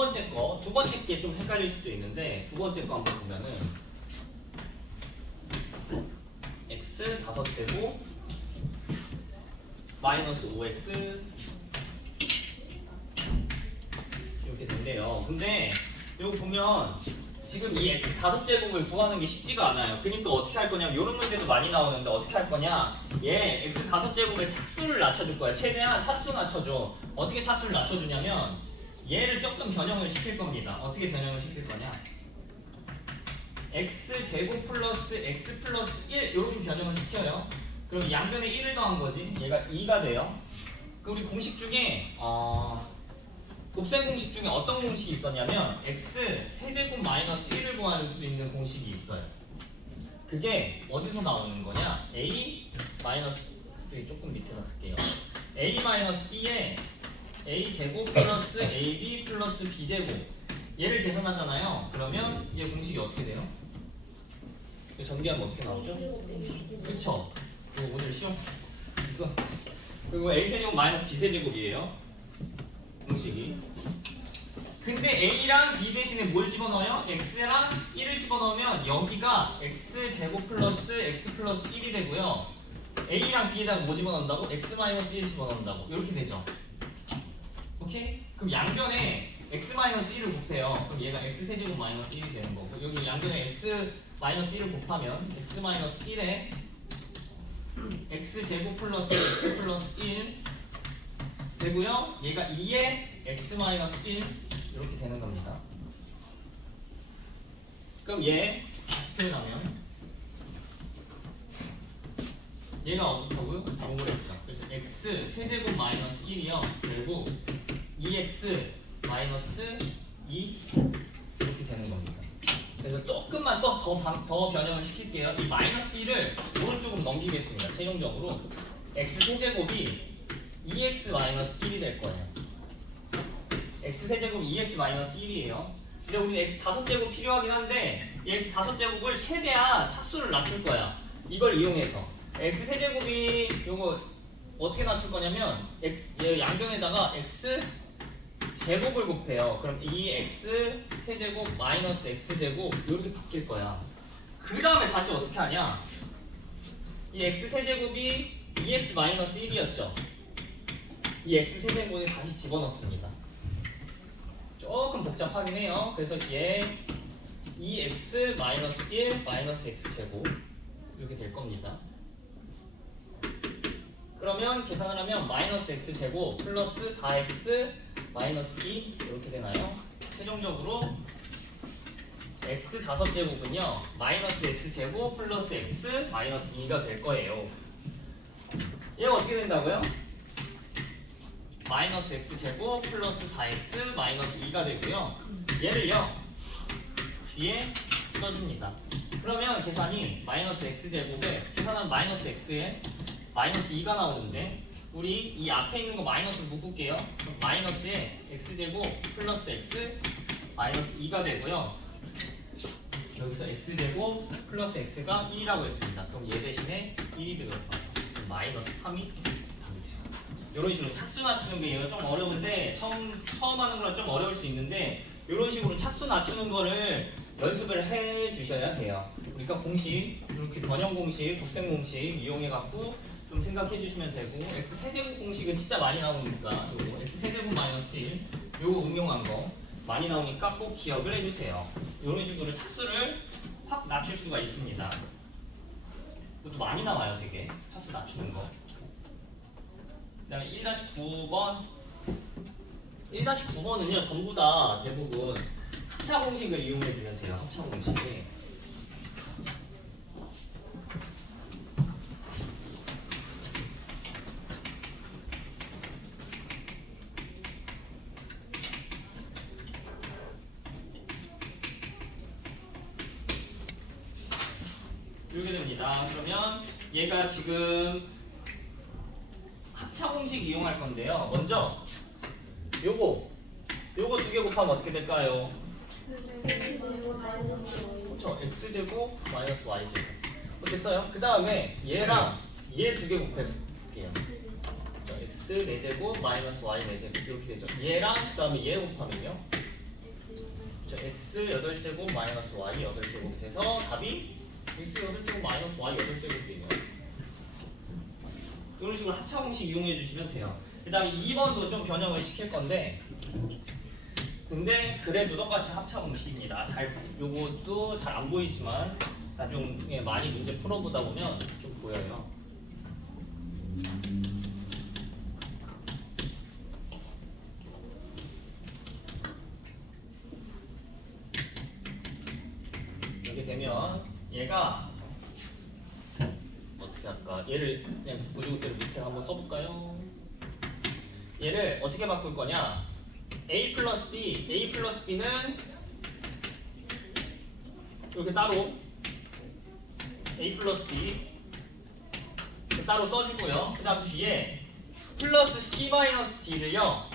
번째 게 좀 헷갈릴 수도 있는데 두 번째 거 한번 보면은 x 5제곱 마이너스 5x 이렇게 된대요. 근데 이거 보면 지금 이 x 5제곱을 구하는 게 쉽지가 않아요. 그러니까 어떻게 할 거냐면 이런 문제도 많이 나오는데 어떻게 할 거냐? 얘 x 5제곱의 차수를 낮춰줄 거야. 최대한 차수 낮춰줘. 어떻게 차수를 낮춰주냐면 얘를 조금 변형을 시킬 겁니다. 어떻게 변형을 시킬 거냐? x제곱 플러스 x 플러스 1 이렇게 변형을 시켜요. 그럼 양변에 1을 더한 거지. 얘가 2가 돼요. 그 우리 공식 중에 곱셈 공식 중에 어떤 공식이 있었냐면 x 세제곱 마이너스 1을 구할 수 있는 공식이 있어요. 그게 어디서 나오는 거냐? a 마이너스 조금 밑에다 쓸게요. a 마이너스 b에 a 제곱 플러스 ab 플러스 b 제곱 얘를 계산하잖아요. 그러면 얘 공식이 어떻게 돼요? 전개하면 어떻게 나오죠? 그쵸? 이거 오늘 시험 있어. 그리고 a 세제곱 마이너스 b 세제곱이에요. 공식이. 근데 a랑 b 대신에 뭘 집어넣어요? x랑 1을 집어넣으면 여기가 x 제곱 플러스 x 플러스 1이 되고요. a랑 b에다가 뭐 집어넣는다고? x 마이너스 1 집어넣는다고. 이렇게 되죠. 오케이? 그럼 양변에 x 마이너스 1을 곱해요. 그럼 얘가 x 세제곱 마이너스 1이 되는 거고 여기 양변에 x 마이너스 1을 곱하면 x 마이너스 1에 x 제곱 플러스 x 플러스 1 되고요. 얘가 2에 x 마이너스 1 이렇게 되는 겁니다. 그럼 얘 다시 표현하면 얘가 어떻다고요? 요걸 했죠. 그래서 x 세제곱 마이너스 1이요. 그리고 2x 마이너스 2 이렇게 되는 겁니다. 그래서 조금만 더 변형을 시킬게요. 이 마이너스 1을 오른쪽으로 넘기겠습니다. 최종적으로 x 세제곱이 2x 마이너스 1이 될 거예요. x 세제곱이 2x 마이너스 1이에요. 근데 우리 x 5제곱 필요하긴 한데 이 x 5제곱을 최대한 차수를 낮출 거야. 이걸 이용해서 x 세제곱이 요거 어떻게 낮출 거냐면 x 양변에다가 x 제곱을 곱해요. 그럼 2x 세제곱 마이너스 x제곱 이렇게 바뀔 거야. 그 다음에 다시 어떻게 하냐? 이 x 세제곱이 2x 마이너스 1이었죠. 이 x 세제곱을 다시 집어넣습니다. 조금 복잡하긴 해요. 그래서 얘 2x 마이너스 1 마이너스 x제곱 이렇게 될 겁니다. 그러면 계산을 하면 마이너스 x제곱 플러스 4x 마이너스 2 이렇게 되나요? 최종적으로 x 5제곱은요 마이너스 x제곱 플러스 x 마이너스 2가 될 거예요. 얘가 어떻게 된다고요? 마이너스 x제곱 플러스 4x 마이너스 2가 되고요. 얘를요 뒤에 써줍니다. 그러면 계산이 마이너스 x제곱에 계산하면 마이너스 x에 마이너스 2가 나오는데 우리 이 앞에 있는 거 마이너스 묶을게요. 그럼 마이너스에 x제곱 플러스 x 마이너스 2가 되고요. 여기서 x제곱 플러스 x가 1이라고 했습니다. 그럼 얘 대신에 1이 들어가요. 마이너스 3이 답이 돼요. 이런 식으로 차수 낮추는 게 얘가 좀 어려운데 처음 하는 거랑 좀 어려울 수 있는데 이런 식으로 차수 낮추는 거를 연습을 해 주셔야 돼요. 그러니까 공식 이렇게 변형 공식, 곱셈 공식 이용해 갖고 좀 생각해 주시면 되고 x 세제곱 공식은 진짜 많이 나오니까 요거 x 세제곱 마이너스 1 요거 응용한 거 많이 나오니까 꼭 기억을 해 주세요. 이런 식으로 차수를 확 낮출 수가 있습니다. 이것도 많이 나와요, 되게 차수 낮추는 거. 그다음에 1-9번 1-9번은요 전부 다 대부분 합차 공식을 이용해 주면 돼요. 합차 공식. 이렇게 됩니다. 그러면 얘가 지금 합차 공식 이용할 건데요. 먼저 요거 두 개 곱하면 어떻게 될까요? 그렇죠. x제곱 마이너스 y제곱. 됐어요? 그 다음에 얘랑 얘 두 개 곱해볼게요. x 4제곱 마이너스 y 4제곱 이렇게 되죠. 얘랑 그 다음에 얘 곱하면요. x 8제곱 마이너스 y 8제곱이 돼서 답이 x 8제곱 마이너스 y 8제곱이에요. 이런 식으로 합차 공식 이용해 주시면 돼요. 그 다음에 2번도 좀 변형을 시킬 건데 근데 그래도 똑같이 합차 공식입니다. 요것도 잘 안 보이지만 나중에 많이 문제 풀어보다 보면 좀 보여요. 이렇게 되면 얘가 어떻게 할까? 얘를 그냥 무조건대로 밑에 한번 써볼까요? 얘를 어떻게 바꿀 거냐? a 플러스 b는 이렇게 따로 a 플러스 b 따로 써주고요. 그 다음 뒤에 플러스 c 마이너스 d를요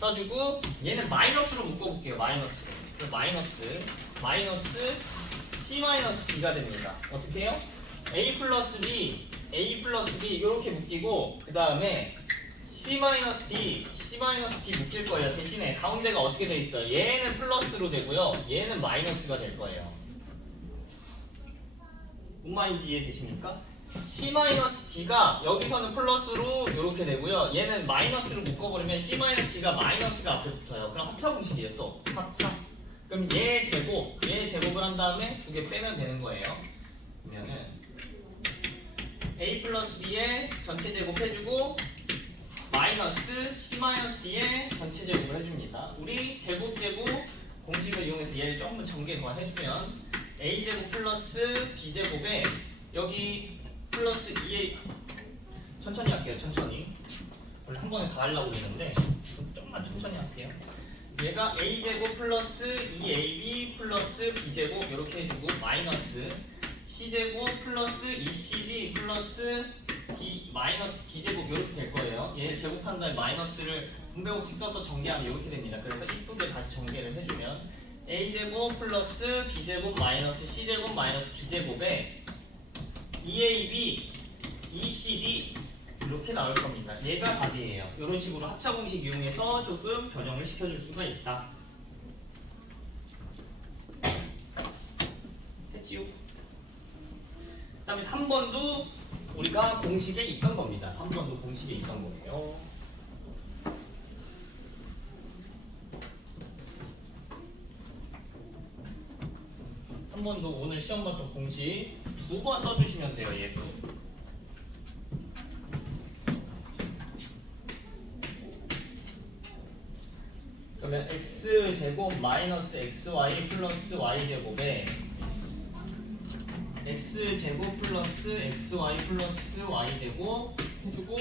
써주고 얘는 마이너스로 묶어볼게요. 마이너스로. 마이너스 c 마이너스 d가 됩니다. 어떻게 해요? a 플러스 b 이렇게 묶이고 그 다음에 c 마이너스 d 묶일 거예요. 대신에 가운데가 어떻게 돼 있어요? 얘는 플러스로 되고요. 얘는 마이너스가 될 거예요. 뭔 말인지 이해되십니까? c 마이너스 d가 여기서는 플러스로 이렇게 되고요. 얘는 마이너스로 묶어버리면 c 마이너스 d가 마이너스가 앞에 붙어요. 그럼 합차 공식이에요. 또 합차. 그럼 얘 제곱을 한 다음에 두 개 빼면 되는 거예요. 그러면은 a 플러스 b의 전체 제곱 해주고 마이너스 c 마이너스 d의 전체 제곱을 해줍니다. 우리 제곱 공식을 이용해서 얘를 조금 전개 더 해주면 a 제곱 플러스 b 제곱에 여기 플러스 2a 천천히 할게요. 천천히. 원래 한 번에 다 하려고 그랬는데 조금만 천천히 할게요. 얘가 a 제곱 플러스 2ab 플러스 b 제곱 이렇게 해주고 마이너스 c 제곱 플러스 2cd 플러스 d 마이너스 d 제곱 이렇게 될 거예요. 얘 제곱한 다음에 마이너스를 분배법칙 써서 전개하면 이렇게 됩니다. 그래서 이쁘게 다시 전개를 해주면 a 제곱 플러스 b 제곱 마이너스 c 제곱 마이너스 d 제곱에 2ab 2cd 이렇게 나올 겁니다. 얘가 답이에요. 이런 식으로 합차 공식 이용해서 조금 변형을 시켜줄 수가 있다. 됐지요? 그 다음에 3번도 우리가 공식에 있던 겁니다. 3번도 공식에 있던 거예요. 한 번도 오늘 시험 봤던 공식 2번 써주시면 돼요. 얘도. 그러면 x제곱 마이너스 xy 플러스 y제곱에 x제곱 플러스 xy 플러스 y제곱 해주고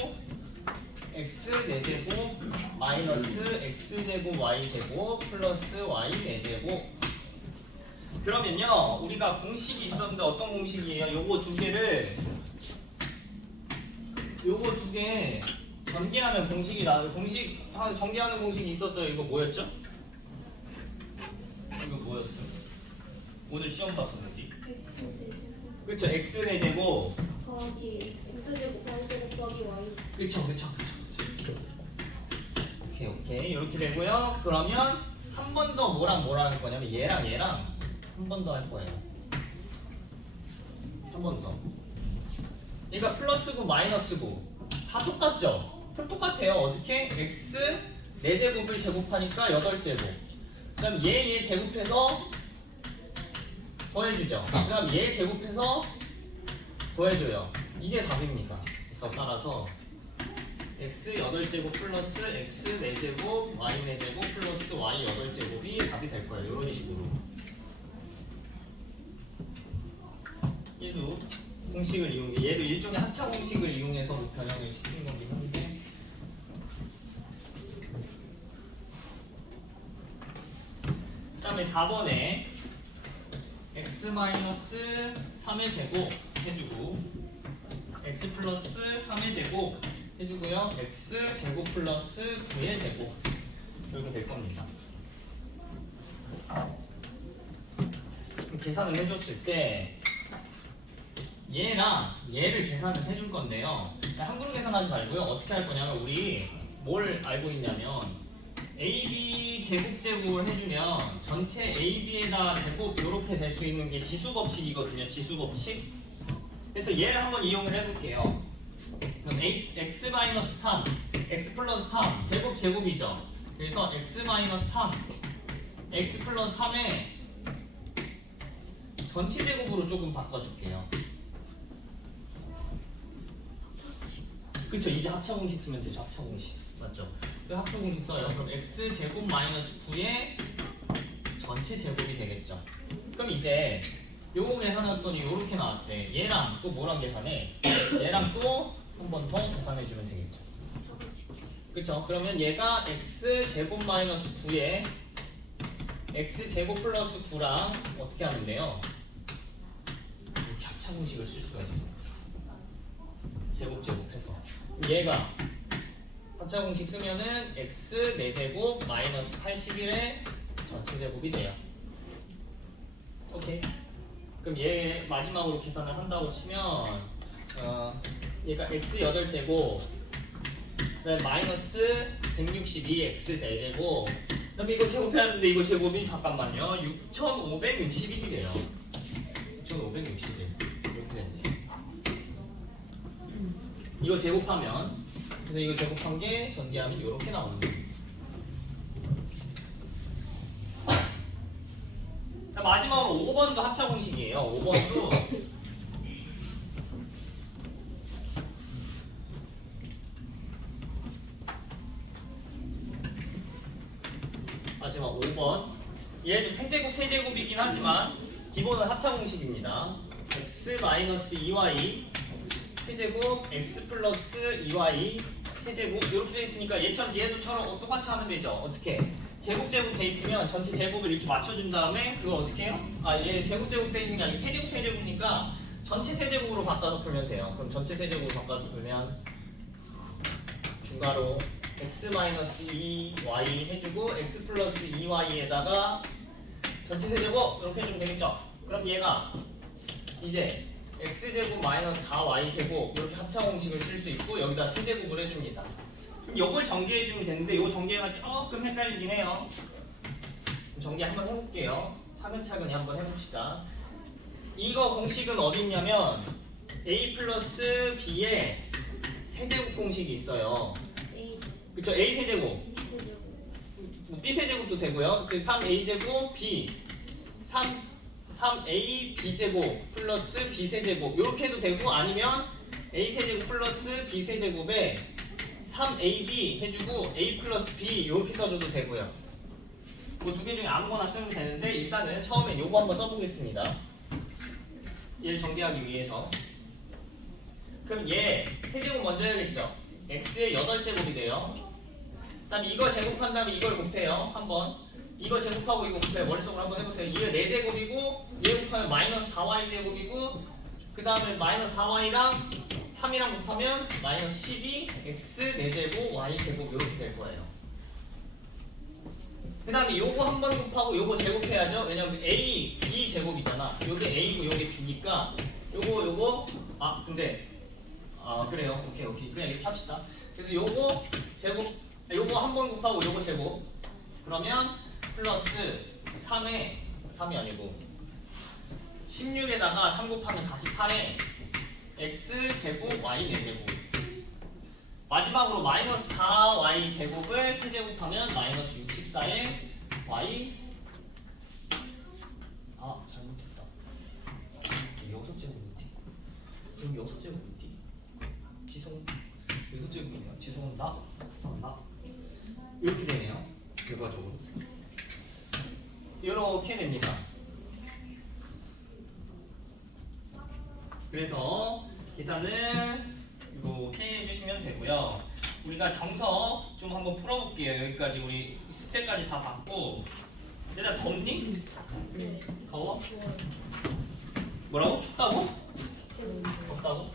x 4제곱 마이너스 x제곱 y제곱 플러스 y 4제곱 그러면요 우리가 공식이 있었는데 어떤 공식이에요? 요거 두 개를 요거 두 개 전개하면 공식이 전개하는 공식이 있었어요. 이거 뭐였죠? 이거 뭐였어? 오늘 시험 봤었는데. 그쵸 x 제곱. 더하기 x제곱 y제곱 더하기 y. 그쵸. 오케이 이렇게 되고요. 그러면 한 번 더 뭐랑 할 거냐면 얘랑 한 번 더 할 거예요. 한 번 더. 그러니까 플러스고 마이너스고 다 똑같죠? 똑같아요. 어떻게? x 4제곱을 제곱하니까 8제곱. 그 다음 얘 제곱해서 더해주죠. 그 다음 얘 제곱해서 더해줘요. 이게 답입니다. 그래서 따라서 x 8제곱 플러스 x 4제곱 y 4제곱 플러스 y 8제곱이 답이 될 거예요. 이런 식으로. 얘도 공식을 이용해. 얘도 일종의 합차 공식을 이용해서 변형을 시키는 거긴 한데. 그 다음에 4번에 x-3의 제곱 해주고 x 플러스 3의 제곱 해주고요. x 제곱 플러스 9의 제곱 이렇게 될 겁니다. 계산을 해줬을 때 얘랑 얘를 계산을 해줄 건데요. 함부로 계산하지 말고요. 어떻게 할 거냐면 우리 뭘 알고 있냐면 AB 제곱을 해주면 전체 AB에다 제곱 이렇게 될 수 있는 게 지수 법칙이거든요. 지수 법칙. 그래서 얘를 한번 이용을 해볼게요. 그럼 x-3, x 플러스 3 제곱이죠. 그래서 x-3, x 플러스 3의 전체 제곱으로 조금 바꿔줄게요. 그쵸? 이제 합차 공식 쓰면 되죠. 합차 공식 맞죠? 그 합차 공식 써요. 그럼 x 제곱 마이너스 9의 전체 제곱이 되겠죠. 그럼 이제 요거 계산했더니 요렇게 나왔대. 얘랑 또 뭐랑 계산해? 얘랑 또 한 번 더 계산해주면 되겠죠. 그쵸? 그러면 얘가 x 제곱 마이너스 9에 x 제곱 플러스 9랑 어떻게 하면 돼요? 이렇게 합차 공식을 쓸 수가 있어. 제곱해서 얘가 합차 공식 쓰면은 x 4제곱 마이너스 81의 전체 제곱이 돼요. 오케이. 그럼 얘 마지막으로 계산을 한다고 치면 얘가 x 8제곱 그다음에 마이너스 162x 4제곱 그다음에 이거 제곱해야하는데 이거 제곱이 잠깐만요 6561이 돼요. 6561 이렇게 됐네. 이거 제곱하면 그래서 이거 제곱한 게 전개하면 이렇게 나오는 거예요. 자, 마지막으로 5번도 합차 공식이에요. 5번도 마지막 5번 얘도 세제곱이긴 하지만 기본은 합차 공식입니다. x-2y 세제곱 x 플러스 2y 세제곱 이렇게 돼 있으니까 얘도처럼 똑같이 하면 되죠. 어떻게? 제곱 돼 있으면 전체 제곱을 이렇게 맞춰준 다음에 그걸 어떻게 해요? 얘 제곱 돼 있는 게 아니고 세제곱이니까 전체 세제곱으로 바꿔서 풀면 돼요. 그럼 전체 세제곱으로 바꿔서 풀면 중괄호 x-2y 해주고 x 플러스 2y에다가 전체 세제곱 이렇게 해주면 되겠죠? 그럼 얘가 이제 x제곱 마이너스 4y제곱 이렇게 합차 공식을 쓸 수 있고 여기다 세제곱을 해줍니다. 그럼 요걸 전개해주면 되는데 요 전개가 조금 헷갈리긴 해요. 전개 한번 해볼게요. 차근차근히 한번 해봅시다. 이거 공식은 어디 있냐면 a 플러스 b의 세제곱 공식이 있어요. 그쵸? a 세제곱 b 세제곱도 되고요. 그 3a제곱 b 3a b제곱 플러스 b 세제곱 이렇게 해도 되고 아니면 a 세제곱 플러스 b 세제곱에 3ab 해주고 a 플러스 b 이렇게 써줘도 되고요. 뭐 두 개 중에 아무거나 쓰면 되는데 일단은 처음엔 요거 한번 써보겠습니다. 얘를 전개하기 위해서. 그럼 얘 세제곱 먼저 해야겠죠. x의 8제곱이 돼요. 그 다음에 이거 제곱한 다음에 이걸 곱해요. 한번 이거 제곱하고 이거 곱해. 머릿속으로 한번 해보세요. 이게 4제곱이고 얘 곱하면 마이너스 4y 제곱이고 그 다음에 마이너스 4y랑 3이랑 곱하면 마이너스 12 x 4제곱 y 제곱 이렇게 될 거예요. 그 다음에 요거 한 번 곱하고 요거 제곱해야죠. 왜냐면 a, b 제곱이잖아. 요게 a고 요게 b니까 요거 근데 그래요. 오케이 그냥 이렇게 합시다. 그래서 요거 제곱 요거 한 번 곱하고 요거 제곱 그러면 플러스 3이 아니고 16에다가 3 곱하면 48에 x 제곱 y 4제곱 마지막으로 마이너스 4y 제곱을 세제곱하면 마이너스 64에 y 잘못했다. 여기 6제곱이지. 여기 6제곱이지. 지성 6제곱이네요. 죄송합니다. 이렇게 되네요. 결과적으로 이렇게 됩니다. 그래서 계산을 이렇게 해주시면 되고요. 우리가 정서 좀 한번 풀어볼게요. 여기까지 우리 숙제까지 다 받고. 얘들아 덥니? 네. 더워? 뭐라고? 춥다고? 덥다고?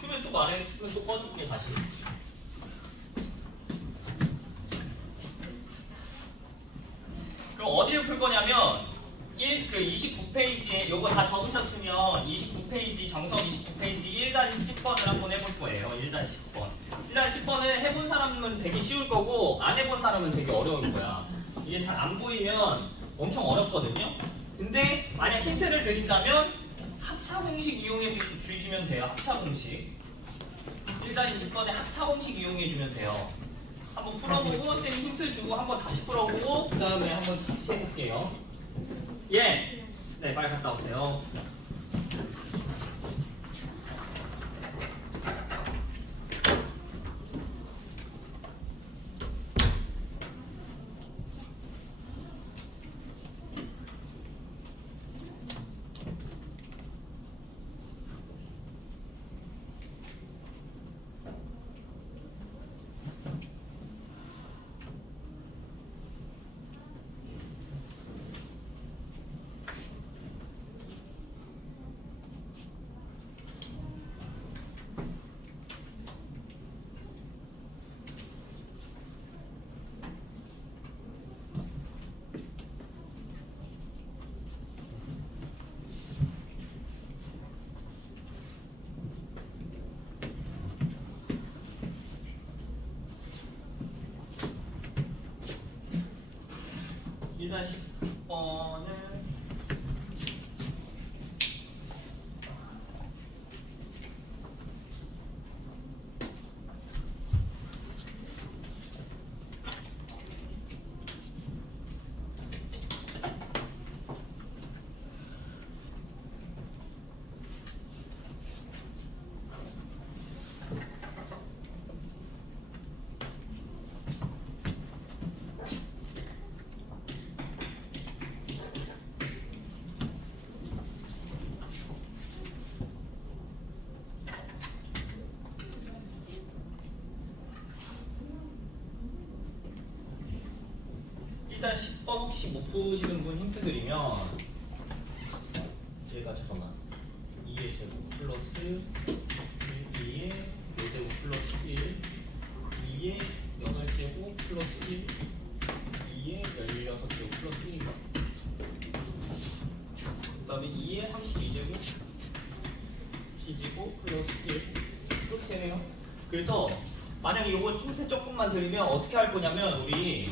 추면 또 말해. 추면 또 꺼줄게 다시. 그럼 어디를 풀 거냐면 29페이지에 요거 다 적으셨으면 29페이지 정석 29페이지 1-10번을 한번 해볼 거예요. 1-10번. 1-10번을 해본 사람은 되게 쉬울 거고 안 해본 사람은 되게 어려울 거야. 이게 잘 안 보이면 엄청 어렵거든요. 근데 만약 힌트를 드린다면 합차 공식 이용해 주시면 돼요. 합차 공식. 1-10번에 합차 공식 이용해 주면 돼요. 한번 풀어보고 쌤이 힌트 주고 한번 다시 풀어보고 그 다음에 한번 같이 해볼게요. 예. 네, 빨리 갔다 오세요. 일단 10번을 일단 10번 혹시 못 푸시는 분 힌트 드리면 얘가 잠깐만 2의 제곱 플러스 2의 4제곱 플러스 1 2의 8제곱 플러스 1 2의 16제곱 플러스 1인가 그 다음에 2의 32제곱 C제곱 플러스 1 그렇게 되네요. 그래서 만약에 이거 힌트 조금만 드리면 어떻게 할 거냐면 우리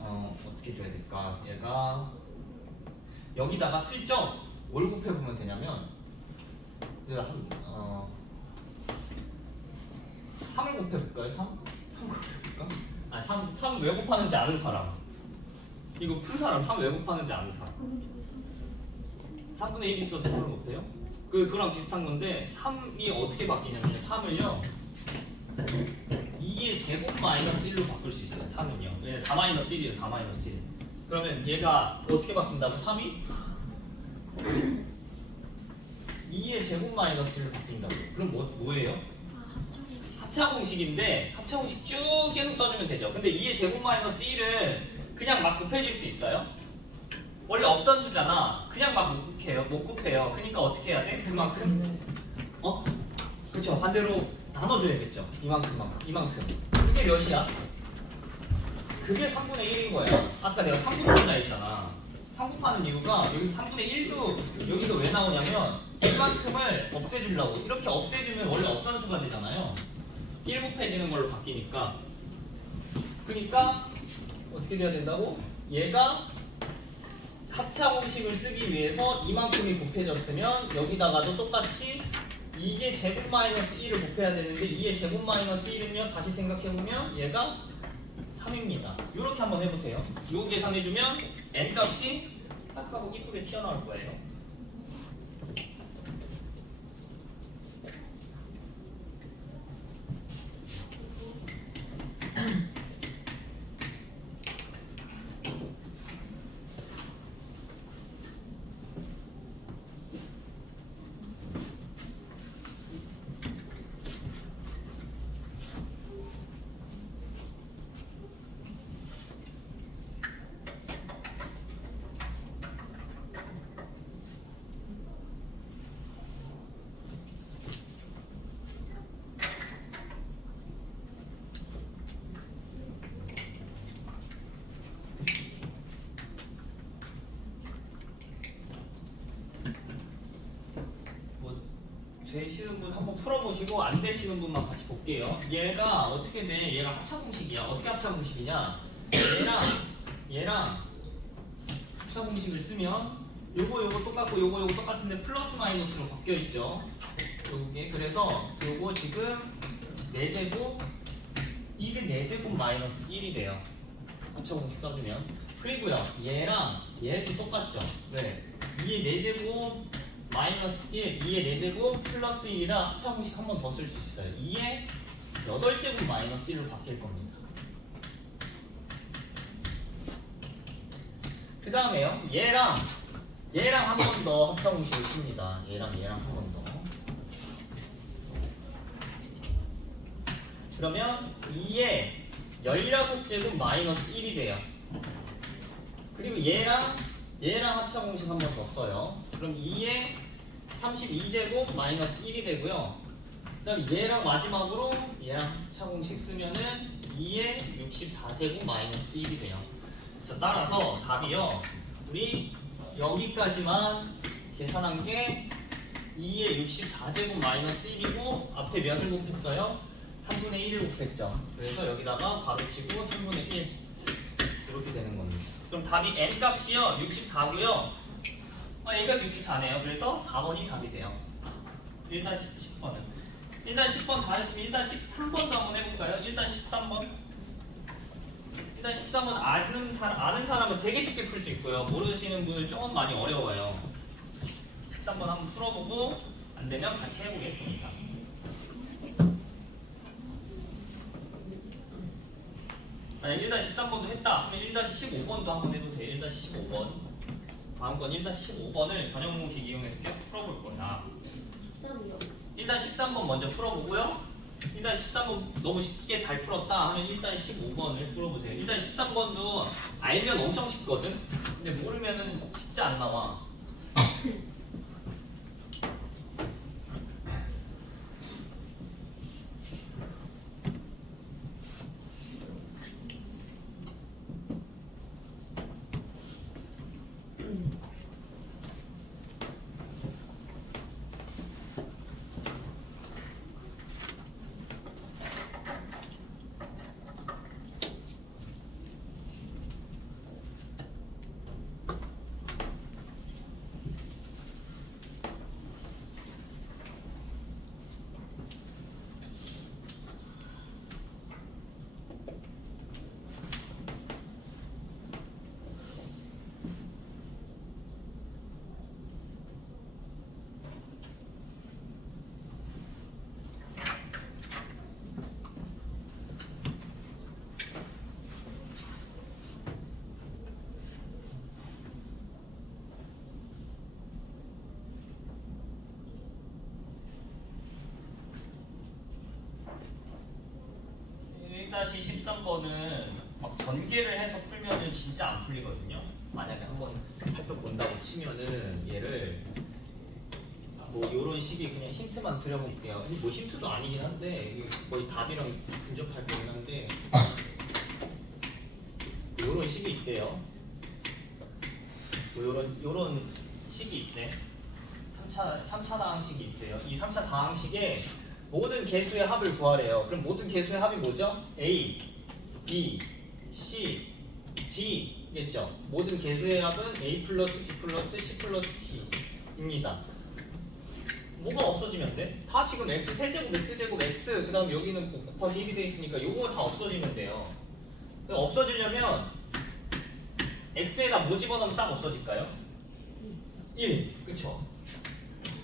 어떻게 줘야 될까? 얘가 여기다가 슬쩍 뭘 곱해보면 되냐면 3을 곱해볼까요? 3 곱해볼까? 3 왜 곱하는지 아는 사람 이거 푼 사람 3 왜 곱하는지 아는 사람 3분의 1 있어서 3을 곱해요? 그거랑 비슷한 건데 3이 어떻게 바뀌냐면 3을요 2의 제곱 마이너스 1로 바꿀 수 있어요. 3은요. 왜냐면 4 마이너스 1이에요. 4 마이너스 1. 그러면 얘가 어떻게 바뀐다고? 3이 2의 제곱 마이너스 1로 바뀐다고. 그럼 뭐예요? 합차 공식인데 합차 공식 쭉 계속 써주면 되죠. 근데 2의 제곱 마이너스 1은 그냥 막 곱해질 수 있어요? 원래 없던 수잖아. 그냥 막 못 곱해요. 그러니까 어떻게 해야 돼? 그만큼 그렇죠. 반대로 나눠줘야겠죠. 이만큼. 그게 몇이야? 그게 3분의 1인 거예요. 아까 내가 3분의 1이라 했잖아. 3곱하는 이유가 여기 3분의 1도 여기도 왜 나오냐면 이만큼을 없애주려고. 이렇게 없애주면 원래 없던 수가 되잖아요. 1 곱해지는 걸로 바뀌니까. 그러니까 어떻게 돼야 된다고? 얘가 합차 공식을 쓰기 위해서 이만큼이 곱해졌으면 여기다가도 똑같이 2의 제곱 마이너스 1을 곱해야 되는데 2의 제곱 마이너스 1은요 다시 생각해보면 얘가 3입니다. 이렇게 한번 해보세요. 이거 계산해주면 n 값이 딱 하고 이쁘게 튀어나올 거예요. 되시는 분 한번 풀어보시고 안 되시는 분만 같이 볼게요. 얘가 어떻게 돼? 얘가 합차 공식이야. 어떻게 합차 공식이냐? 얘랑 합차 공식을 쓰면 요거 똑같고 요거 똑같은데 플러스 마이너스로 바뀌어 있죠. 요게 그래서 요거 지금 4제곱 1은 4제곱 마이너스 1이 돼요. 합차 공식 써주면. 그리고요 얘랑 얘도 똑같죠. 왜? 2의 4제곱 마이너스 1, 2의 4제곱 플러스 1이라 합차 공식 한 번 더 쓸 수 있어요. 2의 8제곱 마이너스 1로 바뀔 겁니다. 그 다음에요. 얘랑 한 번 더 합차 공식을 씁니다. 얘랑 한 번 더. 그러면 2의 16제곱 마이너스 1이 돼요. 그리고 얘랑 합차 공식 한 번 더 써요. 그럼 2의 32제곱 마이너스 1이 되고요. 그 다음 얘랑 마지막으로 얘랑 합차 공식 쓰면은 2의 64제곱 마이너스 1이 돼요. 그래서 따라서 답이요. 우리 여기까지만 계산한 게 2의 64제곱 마이너스 1이고 앞에 몇을 곱했어요? 3분의 1을 곱했죠. 그래서 여기다가 바로 치고 3분의 1 이렇게 되는 겁니다. 그럼 답이 n 값이요 64고요. A가 64네요. 그래서 4번이 답이 돼요. 일단 10번은. 일단 10번 다 했으면 일단 13번도 한번 해볼까요? 일단 13번. 일단 13번 아는 사람은 되게 쉽게 풀 수 있고요. 모르시는 분은 조금 많이 어려워요. 13번 한번 풀어보고 안 되면 같이 해보겠습니다. 만약 1-13번도 했다 하면 1-15번도 한번 해보세요. 1-15번. 다음 건 1-15번을 변형 공식 이용해서 계속 풀어볼 거야. 13이요. 1-13번 먼저 풀어보고요. 1-13번 너무 쉽게 잘 풀었다 하면 1-15번을 풀어보세요. 1-13번도 알면 엄청 쉽거든? 근데 모르면은 진짜 안 나와. 13번은 막 전개를 해서 풀면은 진짜 안 풀리거든요. 만약에 한번 살펴 본다고 치면은 얘를 뭐 요런 식의 그냥 힌트만 드려볼게요. 뭐 힌트도 아니긴 한데 이게 거의 답이랑 근접할 거긴 한데 요런 식이 있대요. 뭐 요런 식이 있대. 3차 다항식이 있대요. 이 3차 다항식에 모든 개수의 합을 구하래요. 그럼 모든 개수의 합이 뭐죠? A, B, C, D겠죠? 모든 개수의 합은 A 플러스 B 플러스 C 플러스 D입니다. 뭐가 없어지면 돼? 다 지금 X 세제곱, X제곱, X 그 다음 여기는 곱하기 1이 돼 있으니까 요거 다 없어지면 돼요. 없어지려면 X에다 뭐 집어넣으면 싹 없어질까요? 1, 그쵸?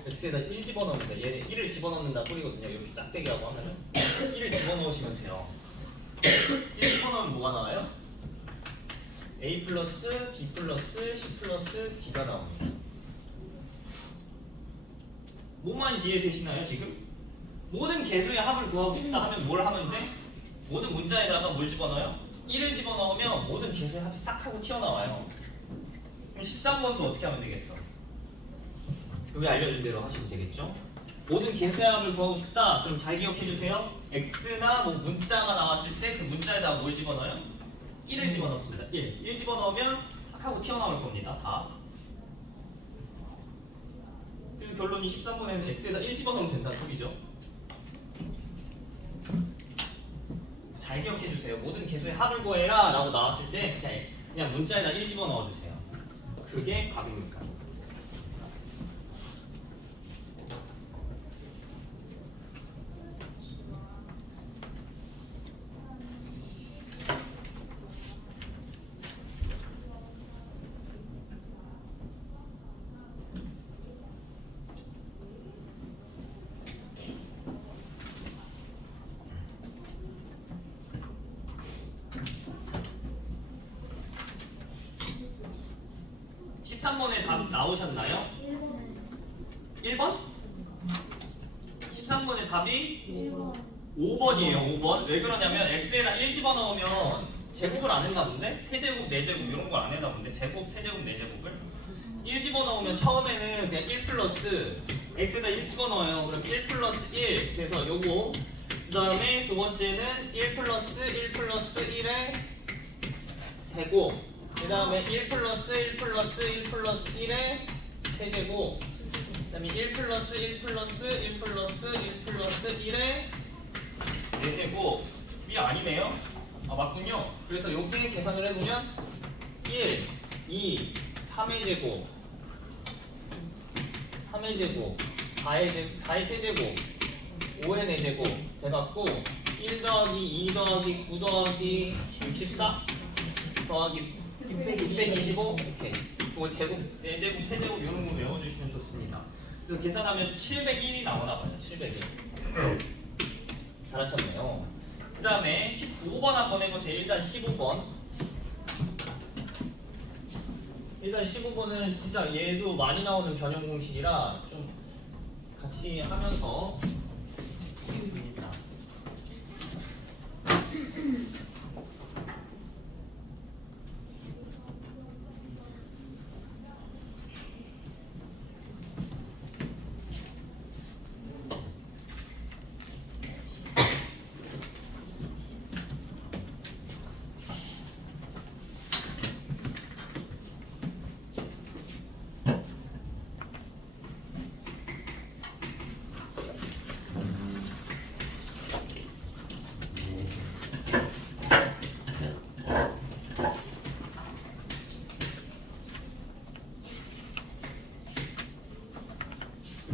X에다 1 집어넣으면 돼. 얘는 1을 집어넣는다 소리거든요. 이렇게 짝대기하고 하면은 1을 집어넣으시면 돼요. 1 집어넣으면 뭐가 나와요? A 플러스 B 플러스 C 플러스 D가 나옵니다. 뭐만 이해되시나요 지금? 모든 개수의 합을 구하고 싶다 하면 뭘 하면 돼? 모든 문자에다가 뭘 집어넣어요? 1을 집어넣으면 모든 개수의 합이 싹 하고 튀어나와요. 그럼 13번도 어떻게 하면 되겠어? 여기 알려준 대로 하시면 되겠죠? 모든 개수의 합을 구하고 싶다. 그럼 잘 기억해 주세요. x나 뭐 문자가 나왔을 때 그 문자에다 뭘 집어넣어요? 1을 집어넣습니다. 1 집어넣으면 싹 하고 튀어나올 겁니다. 다. 그래서 결론이 13번에는 x에다 1 집어넣으면 된다는 소리죠. 잘 기억해 주세요. 모든 개수의 합을 구해라 라고 나왔을 때 그냥 문자에다 1 집어넣어 주세요. 그게 답입니까? 13번에 답 나오셨나요? 1번? 13번의 답이 5번이에요. 5번. 왜 그러냐면 x에다 1 집어넣으면 제곱을 안 했나 본데? 세제곱, 네제곱 이런 걸 안 했나 본데? 제곱, 세제곱, 네제곱을 1 집어넣으면 처음에는 그냥 1 플러스 x에다 1 집어넣어요. 그럼 1 플러스 1 그래서 요거 그 다음에 두 번째는 1 플러스 1 플러스 1의 세곱 그 다음에 1 플러스 1 플러스 1 플러스 1의 세제곱 그 다음에 1 플러스 1 플러스 1 플러스 1 플러스 1의 네제곱이 아니네요. 아 맞군요. 그래서 여기 계산을 해보면 1, 2, 3의 제곱 3의 제곱 4의 세제곱 5의 네제곱 돼갖고 1 더하기 2 더하기 9 더하기 64 더하기 625 이렇게 그걸 제곱, 네제곱, 세제곱 이런 거 외워주시면 좋습니다. 그래서 계산하면 701이 나오나봐요. 701 잘하셨네요. 그 다음에 15번 한번 해보세요. 일단 15번 일단 15번은 진짜 얘도 많이 나오는 변형 공식이라 좀 같이 하면서 보겠습니다.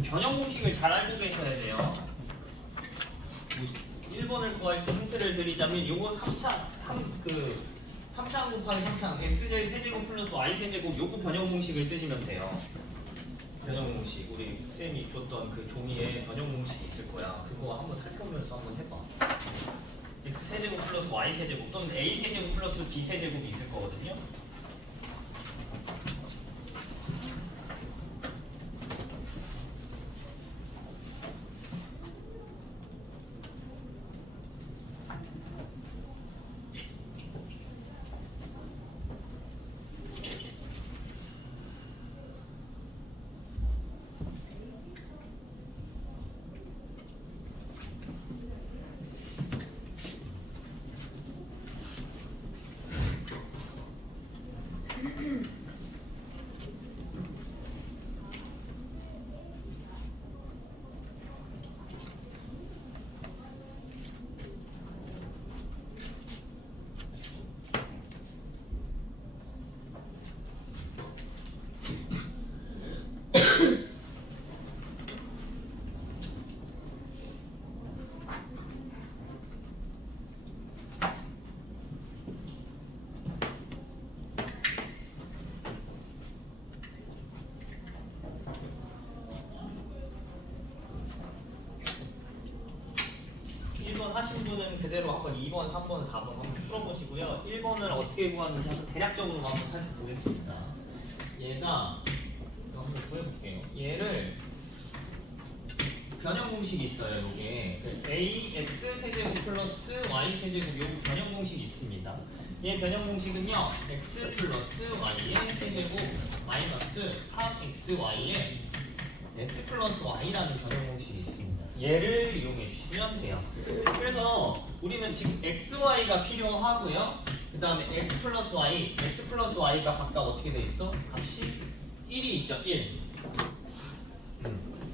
변형 공식을 잘 알고 계셔야 돼요. 1번을 구할 때 힌트를 드리자면 요거 3차항 곱하기 3차항 x제곱 세제곱 플러스 y 세제곱 요거 변형 공식을 쓰시면 돼요. 변형 공식 우리 쌤이 줬던 그 종이에 변형 공식이 있을 거야. 그거 한번 살펴보면서 한번 해봐. x 세제곱 플러스 y 세제곱 또는 a 세제곱 플러스 b 세제곱이 있을 거거든요. 질문은 그대로 한번 2번, 3번, 4번 한번 풀어보시고요. 1번을 어떻게 구하는지 한번 대략적으로 한번 살펴보겠습니다. 얘가 이거 한번 구해볼게요. 얘를 변형 공식이 있어요. 요게 ax 세제곱 플러스 y 세제곱 요거 변형 공식이 있습니다. 얘 변형 공식은요 x 플러스 y의 세제곱 마이너스 3xy의 x 플러스 y라는 변형 공식이 있습니다. 얘를 이용해 주시면 돼요. 그래서 우리는 지금 xy가 필요하고요. 그 다음에 x 플러스 y가 각각 어떻게 돼 있어? 값이 1이 있죠. 1.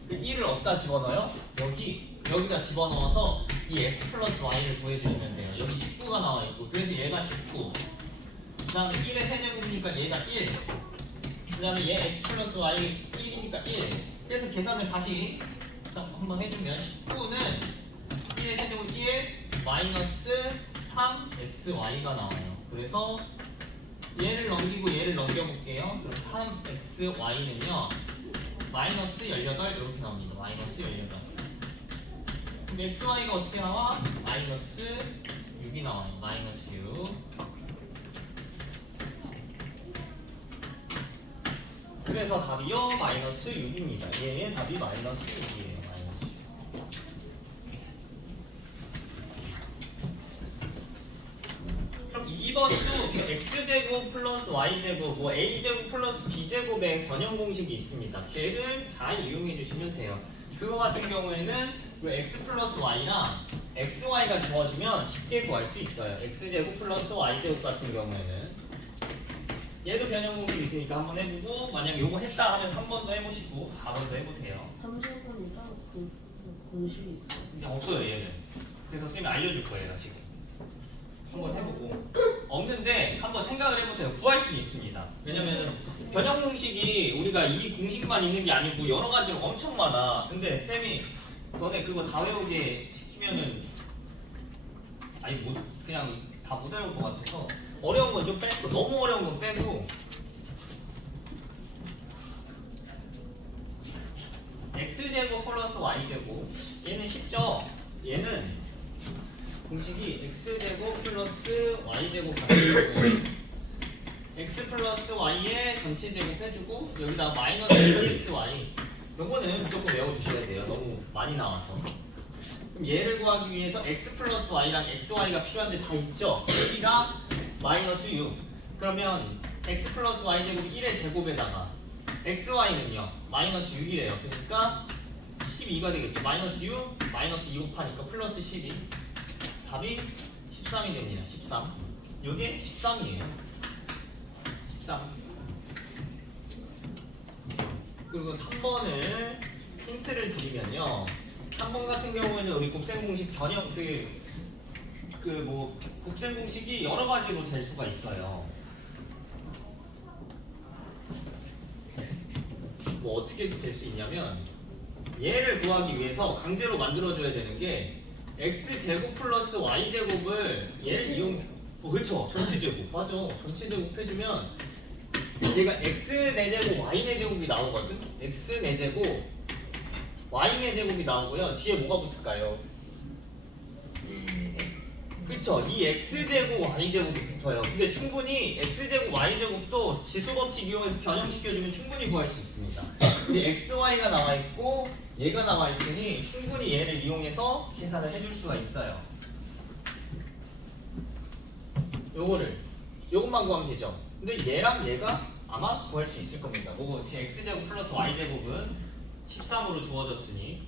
그 1을 어디다 집어넣어요? 여기다 집어넣어서 이 x 플러스 y를 구해주시면 돼요. 여기 19가 나와 있고 그래서 얘가 19. 그 다음에 1의 세제곱이니까 얘가 1. 그 다음에 얘 x 플러스 y 1이니까 1. 그래서 계산을 다시 한번 해주면 19는 1의 세제곱 1 마이너스 3xy가 나와요. 그래서 얘를 넘기고 얘를 넘겨볼게요. 그럼 3xy는요 마이너스 18 이렇게 나옵니다. 마이너스 18. 그럼 xy가 어떻게 나와? 마이너스 6이 나와요. 마이너스 6. 그래서 답이요 마이너스 6입니다. 얘의 답이 마이너스 6이에요. 마이너스 6. 그럼 2번도 x제곱 플러스 y제곱 뭐 a제곱 플러스 b제곱의 변형 공식이 있습니다. 걔를 잘 이용해 주시면 돼요. 그거 같은 경우에는 그 x 플러스 y랑 xy가 주어지면 쉽게 구할 수 있어요. x제곱 플러스 y제곱 같은 경우에는 얘도 변형 공식이 있으니까 한번 해보고 만약 요거 했다 하면 3번도 해보시고 4번도 해보세요. 3세번이 따로 공식이 있어요. 근데 없어요 얘는. 그래서 선생님이 알려줄 거예요 지금. 한번 해보고 없는데 한번 생각을 해보세요. 구할 수는 있습니다. 왜냐면은 변형 공식이 우리가 이 공식만 있는 게 아니고 여러 가지로 엄청 많아. 근데 쌤이 너네 그거 다 외우게 시키면은 아니 못 그냥 다 못 외울 것 같아서 어려운 건 좀 뺐어. 너무 어려운 건 빼고 x제곱 플러스 y제곱 얘는 쉽죠? 얘는 공식이 x제곱 플러스 y제곱 같은 경우에 x 플러스 y의 전체 제곱 해주고 여기다 마이너스 2xy 요거는 무조건 외워주셔야 돼요. 너무 많이 나와서. 그럼 얘를 구하기 위해서 x 플러스 y랑 xy가 필요한데 다 있죠? 여기가 마이너스 6. 그러면 x 플러스 y제곱 1의 제곱에다가 xy는요 마이너스 6이래요. 그러니까 12가 되겠죠. 마이너스 6 마이너스 2 곱하니까 플러스 12. 답이 13이 됩니다. 13. 요게 13이에요. 13. 그리고 3번을 힌트를 드리면요. 3번 같은 경우에는 우리 곱셈 공식 변형 뭐 곱셈 공식이 여러 가지로 될 수가 있어요. 뭐 어떻게 될 수 있냐면 얘를 구하기 위해서 강제로 만들어줘야 되는 게 x제곱 플러스 y제곱을 얘를 그렇죠. 전체제곱. 맞아. 전체제곱 해주면 얘가 x 4제곱 y 4제곱이 나오거든. x 4제곱 y 4제곱이 나오고요. 뒤에 뭐가 붙을까요? 그쵸. 이 x제곱 y제곱이 붙어요. 근데 충분히 x제곱 y제곱도 지수법칙 이용해서 변형시켜주면 충분히 구할 수 있습니다. 근데 xy가 나와있고 얘가 나와있으니 충분히 얘를 이용해서 계산을 해줄 수가 있어요. 요것만 구하면 되죠. 근데 얘랑 얘가 아마 구할 수 있을 겁니다. 뭐고 제 x제곱 플러스 y제곱은 13으로 주어졌으니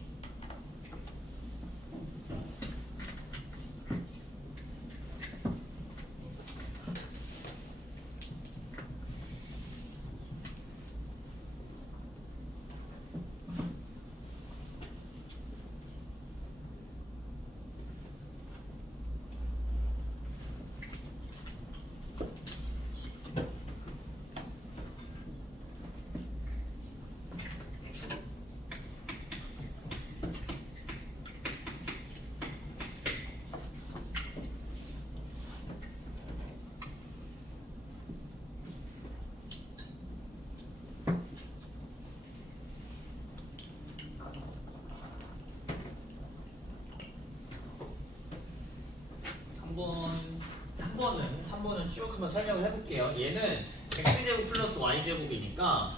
번은 쭉 한번 설명을 해볼게요. 얘는 x제곱 플러스 y제곱이니까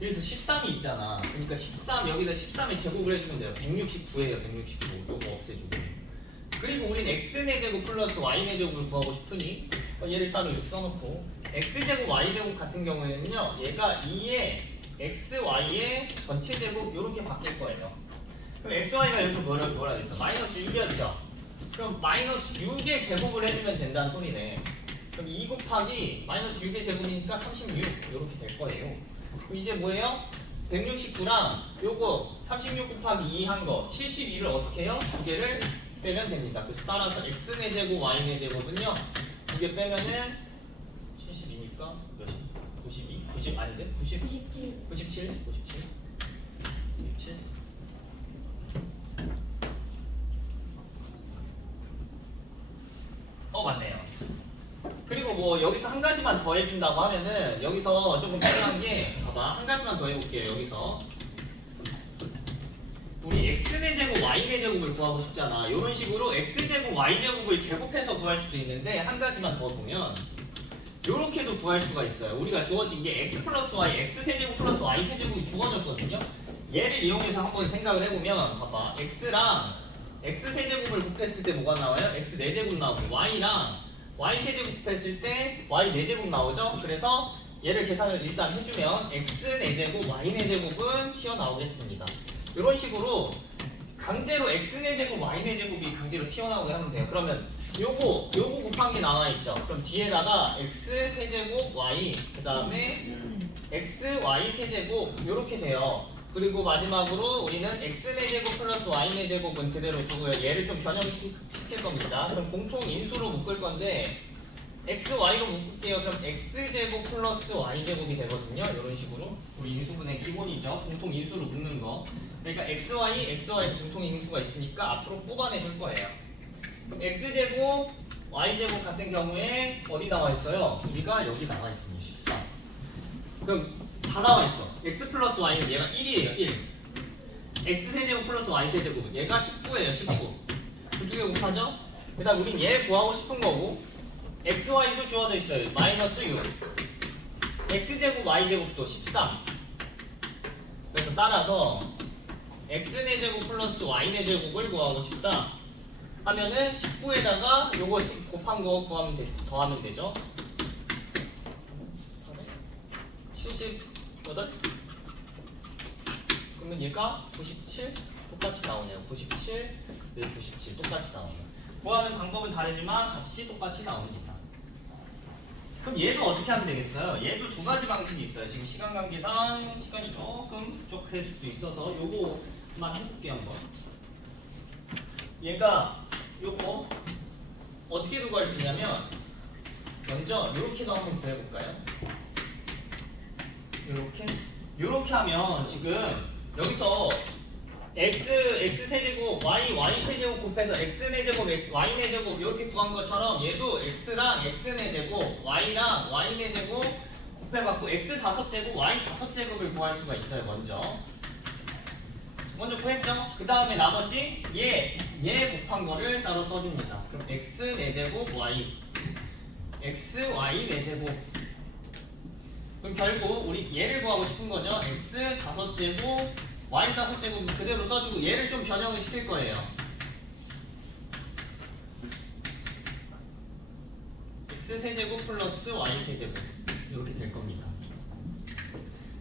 여기서 13이 있잖아. 그러니까 13 여기다 13의 제곱을 해주면 돼요. 169예요. 169. 요거 없애주고. 그리고 우린 x의 제곱 플러스 y의 제곱을 구하고 싶으니 얘를 따로 이렇게 써놓고 x제곱 y제곱 같은 경우에는요. 얘가 2의 xy의 전체 제곱 이렇게 바뀔 거예요. 그럼 xy가 여기서 뭐라 했어? 마이너스 6이었죠? 그럼 마이너스 6의 제곱을 해주면 된다는 소리네. 그럼 2 곱하기 마이너스 6의 제곱이니까 36 이렇게 될 거예요. 그럼 이제 뭐예요? 169랑 요거 36 곱하기 2 한 거 72를 어떻게 해요? 두 개를 빼면 됩니다. 그래서 따라서 x의 제곱 y의 제곱은요. 두 개 빼면은 72니까 몇이? 92? 90 아닌데? 90? 97. 97? 97? 97? 맞네요. 그리고 뭐 여기서 한 가지만 더 해준다고 하면은 여기서 조금 필요한 게 봐봐 한 가지만 더 해볼게요. 여기서 우리 x의 제곱 y의 제곱을 구하고 싶잖아. 이런 식으로 x제곱 y제곱을 제곱해서 구할 수도 있는데 한 가지만 더 보면 이렇게도 구할 수가 있어요. 우리가 주어진 게 x 플러스 y, x세제곱 플러스 y세제곱이 주어졌거든요. 얘를 이용해서 한번 생각을 해보면 봐봐 x랑 x세제곱을 곱했을 때 뭐가 나와요? x 4제곱 나오고 y랑 y세제곱 곱했을 때 y 4제곱 나오죠? 그래서 얘를 계산을 일단 해주면 x 4제곱, y 4제곱은 튀어나오겠습니다. 이런 식으로 강제로 x 4제곱, y 4제곱이 강제로 튀어나오게 하면 돼요. 그러면 요거 곱한 게 나와있죠? 그럼 뒤에다가 x 세제곱 y 그 다음에 x, y 세제곱 이렇게 돼요. 그리고 마지막으로 우리는 x 4제곱 플러스 y 4제곱은 그대로 두고요. 얘를 좀 변형시킬 겁니다. 그럼 공통 인수로 묶을 건데 x, y로 묶을게요. 그럼 x제곱 플러스 y제곱이 되거든요. 이런 식으로 우리 인수분의 기본이죠. 공통 인수로 묶는 거. 그러니까 xy 공통 인수가 있으니까 앞으로 뽑아내줄 거예요. 그럼 x제곱, y제곱 같은 경우에 어디 나와 있어요? 우리가 여기 나와 있습니다. 14. 그럼 다 나와 있어. x 플러스 y는 얘가 1이에요. 1. x 세제곱 플러스 y 세제곱은 얘가 19예요. 19. 그 두 개 곱하죠? 그 다음 우린 얘 구하고 싶은 거고 x, y도 주어져 있어요. 마이너스 6. x제곱, y제곱도 13. 그래서 따라서 x 4제곱 플러스 y 4제곱을 구하고 싶다 하면은 19에다가 요거 곱한 거 더하면 되죠. 78? 그러면 얘가 97? 똑같이 나오네요. 97, 97 똑같이 나오네요. 구하는 방법은 다르지만 값이 똑같이 나옵니다. 그럼 얘도 어떻게 하면 되겠어요? 얘도 두 가지 방식이 있어요. 지금 시간 관계상 시간이 조금 부족할 수도 있어서 요거만 해볼게요 한번. 얘가 요거 어떻게 구할 수 있냐면 먼저 요렇게도 한번 구해볼까요? 요렇게 하면 지금 여기서 x 세제곱 y 세제곱 곱해서 x 4제곱 y 4제곱 이렇게 구한 것처럼 얘도 x랑 x 4제곱 y랑 y 4제곱 곱해갖고 x 5제곱 y 5제곱을 구할 수가 있어요. 먼저 구했죠? 그 다음에 나머지 얘 곱한 거를 따로 써줍니다. 그럼 x 4제곱 y x y 4제곱 그럼 결국 우리 얘를 구하고 싶은 거죠. x 5제곱 y 5제곱 그대로 써주고 얘를 좀 변형을 시킬 거예요. x 세제곱 플러스 y 세제곱 이렇게 될 겁니다.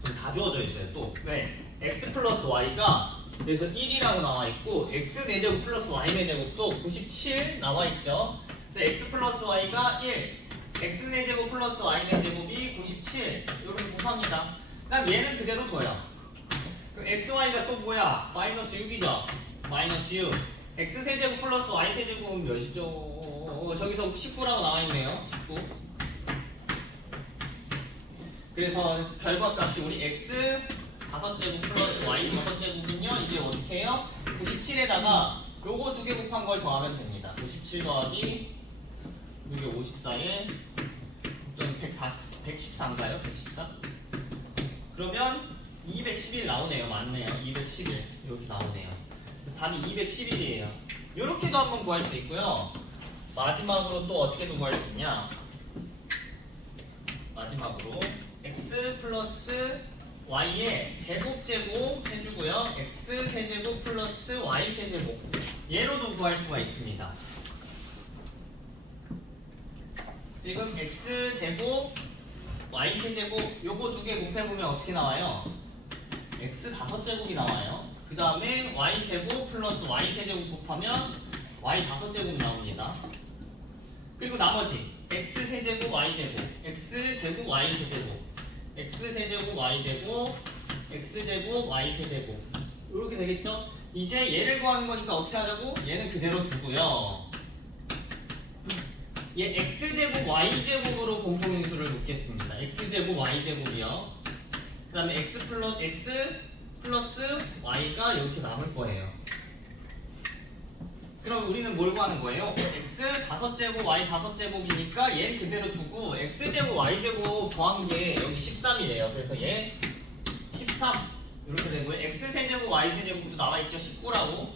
그럼 다 주어져 있어요. 또 왜? x 플러스 y가 그래서 1이라고 나와 있고 x 4제곱 플러스 y 4제곱도 97 나와 있죠. 그래서 x 플러스 y가 1 x 4제곱 플러스 y 4제곱이 97 이렇게 곱합니다. 그다음 얘는 그대로 둬요. 그럼 xy가 또 뭐야? 마이너스 6이죠? 마이너스 6 x 세제곱 플러스 y 세제곱은 몇이죠? 저기서 19라고 나와있네요. 19 그래서 결과값이 우리 x 5제곱 플러스 y 5제곱은요 이제 어떻게 해요? 97에다가 요거 두 개 곱한 걸 더하면 됩니다. 97 더하기 이게 54에 114인가요? 114? 그러면 211 나오네요. 맞네요. 211 이렇게 나오네요. 답이 211이에요. 이렇게도 한번 구할 수 있고요. 마지막으로 또 어떻게도 구할 수 있냐? 마지막으로 x 플러스 y의 제곱 해주고요. x 세제곱 플러스 y 세제곱 얘로도 구할 수가 있습니다. 지금 x 제곱 y 세제곱 요거 두 개 곱해보면 어떻게 나와요? x 5제곱이 나와요. 그 다음에 y 제곱 플러스 y 세제곱 곱하면 y 5제곱 나옵니다. 그리고 나머지 x 세제곱 y 제곱 x 제곱 y 세제곱 x 세제곱 y 제곱 x 제곱 y 세제곱 이렇게 되겠죠? 이제 얘를 구하는 거니까 어떻게 하자고? 얘는 그대로 두고요. 얘 x제곱 y제곱으로 공통인수를 놓겠습니다. x제곱 y제곱이요. 그 다음에 x 플러스 y가 이렇게 남을 거예요. 그럼 우리는 뭘 구하는 거예요? x 5제곱 y 5제곱이니까 얘는 그대로 두고 x제곱 y제곱 더한 게 여기 13이래요. 그래서 얘 13 이렇게 되고요. x 세제곱 y 세제곱도 나와있죠. 19라고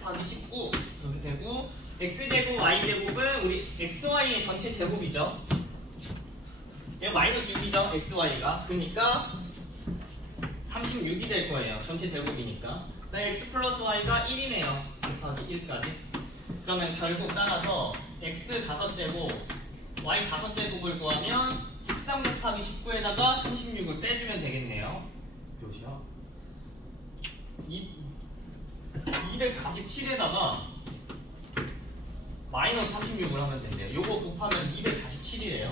곱하기 19 이렇게 되고 x제곱 y제곱은 우리 xy의 전체 제곱이죠. 얘 마이너스 6이죠. xy가 그러니까 36이 될 거예요. 전체 제곱이니까. x 플러스 y가 1이네요. 곱하기 1까지. 그러면 결국 따라서 x 5제곱 y 5제곱을 구하면 13 곱하기 19에다가 36을 빼주면 되겠네요. 몇이야? 247에다가 마이너스 36을 하면 된대요. 요거 곱하면 247이래요.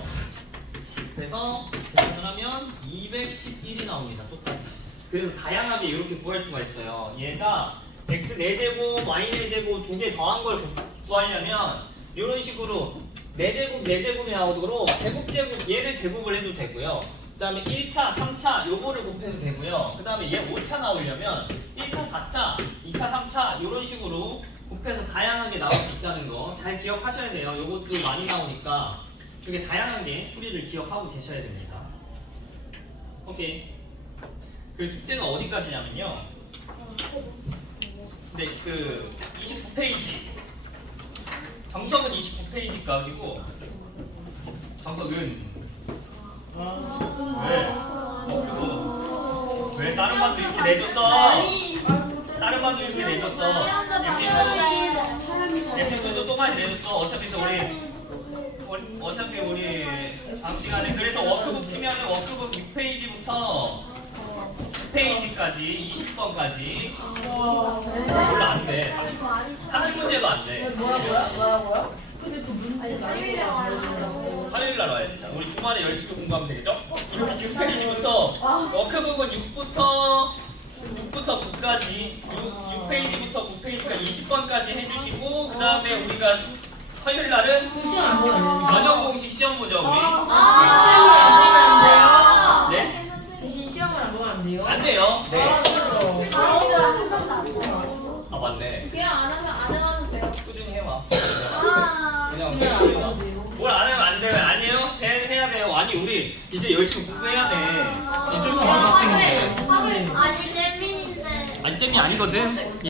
그래서 계산을 하면 211이 나옵니다. 똑같이. 그래서 다양하게 이렇게 구할 수가 있어요. 얘가 x 4제곱, y 4제곱 두 개 더한 걸 구하려면 이런 식으로 4제곱이 나오도록 제곱 얘를 제곱을 해도 되고요. 그 다음에 1차, 3차 요거를 곱해도 되고요. 그 다음에 얘 5차 나오려면 1차, 4차, 2차, 3차 이런 식으로 곱해서 다양하게 나올 수 있다는 거 잘 기억하셔야 돼요. 요것도 많이 나오니까 되게 다양하게 풀이를 기억하고 계셔야 됩니다. 오케이. 그 숙제가 어디까지냐면요. 네, 그 29페이지. 정석은 29페이지까지고 정석은 왜? 그거 왜 다른 반도 이렇게 내줬어? 다른 반도 이렇게 내줬어. 에피소드 또 많이 내줬어. 어차피 우리 다음 시간에 그래서 워크북 피면은 워크북 6페이지부터 9페이지까지 20번까지 별로 안 돼. 30문제도 안 돼. 뭐라고요? 근데 그 문제 화요일 날 와야 돼. 우리 주말에 열심히 공부하면 되겠죠? 이렇게 6페이지부터 워크북은 6부터 9까지 6페이지부터 9페이지까지 20번까지 해주시고 그 다음에 우리가 화요일 날은 전형 공식 시험 보죠 우리. 네? 대신 시험을 안 보면 안 돼요? 안 돼요. 네. 아, 아 맞네. 그냥 안 해도 돼요. 꾸준히 해와. 아, 그냥 그냥 안 해도 돼요? 뭘 안 하면 안 돼요? 아니에요? 해야 돼요. 아니 우리 이제 열심히 공부해야 돼. 이제 좀 하루에 아니 잼민인데. 아니 잼이 아니거든.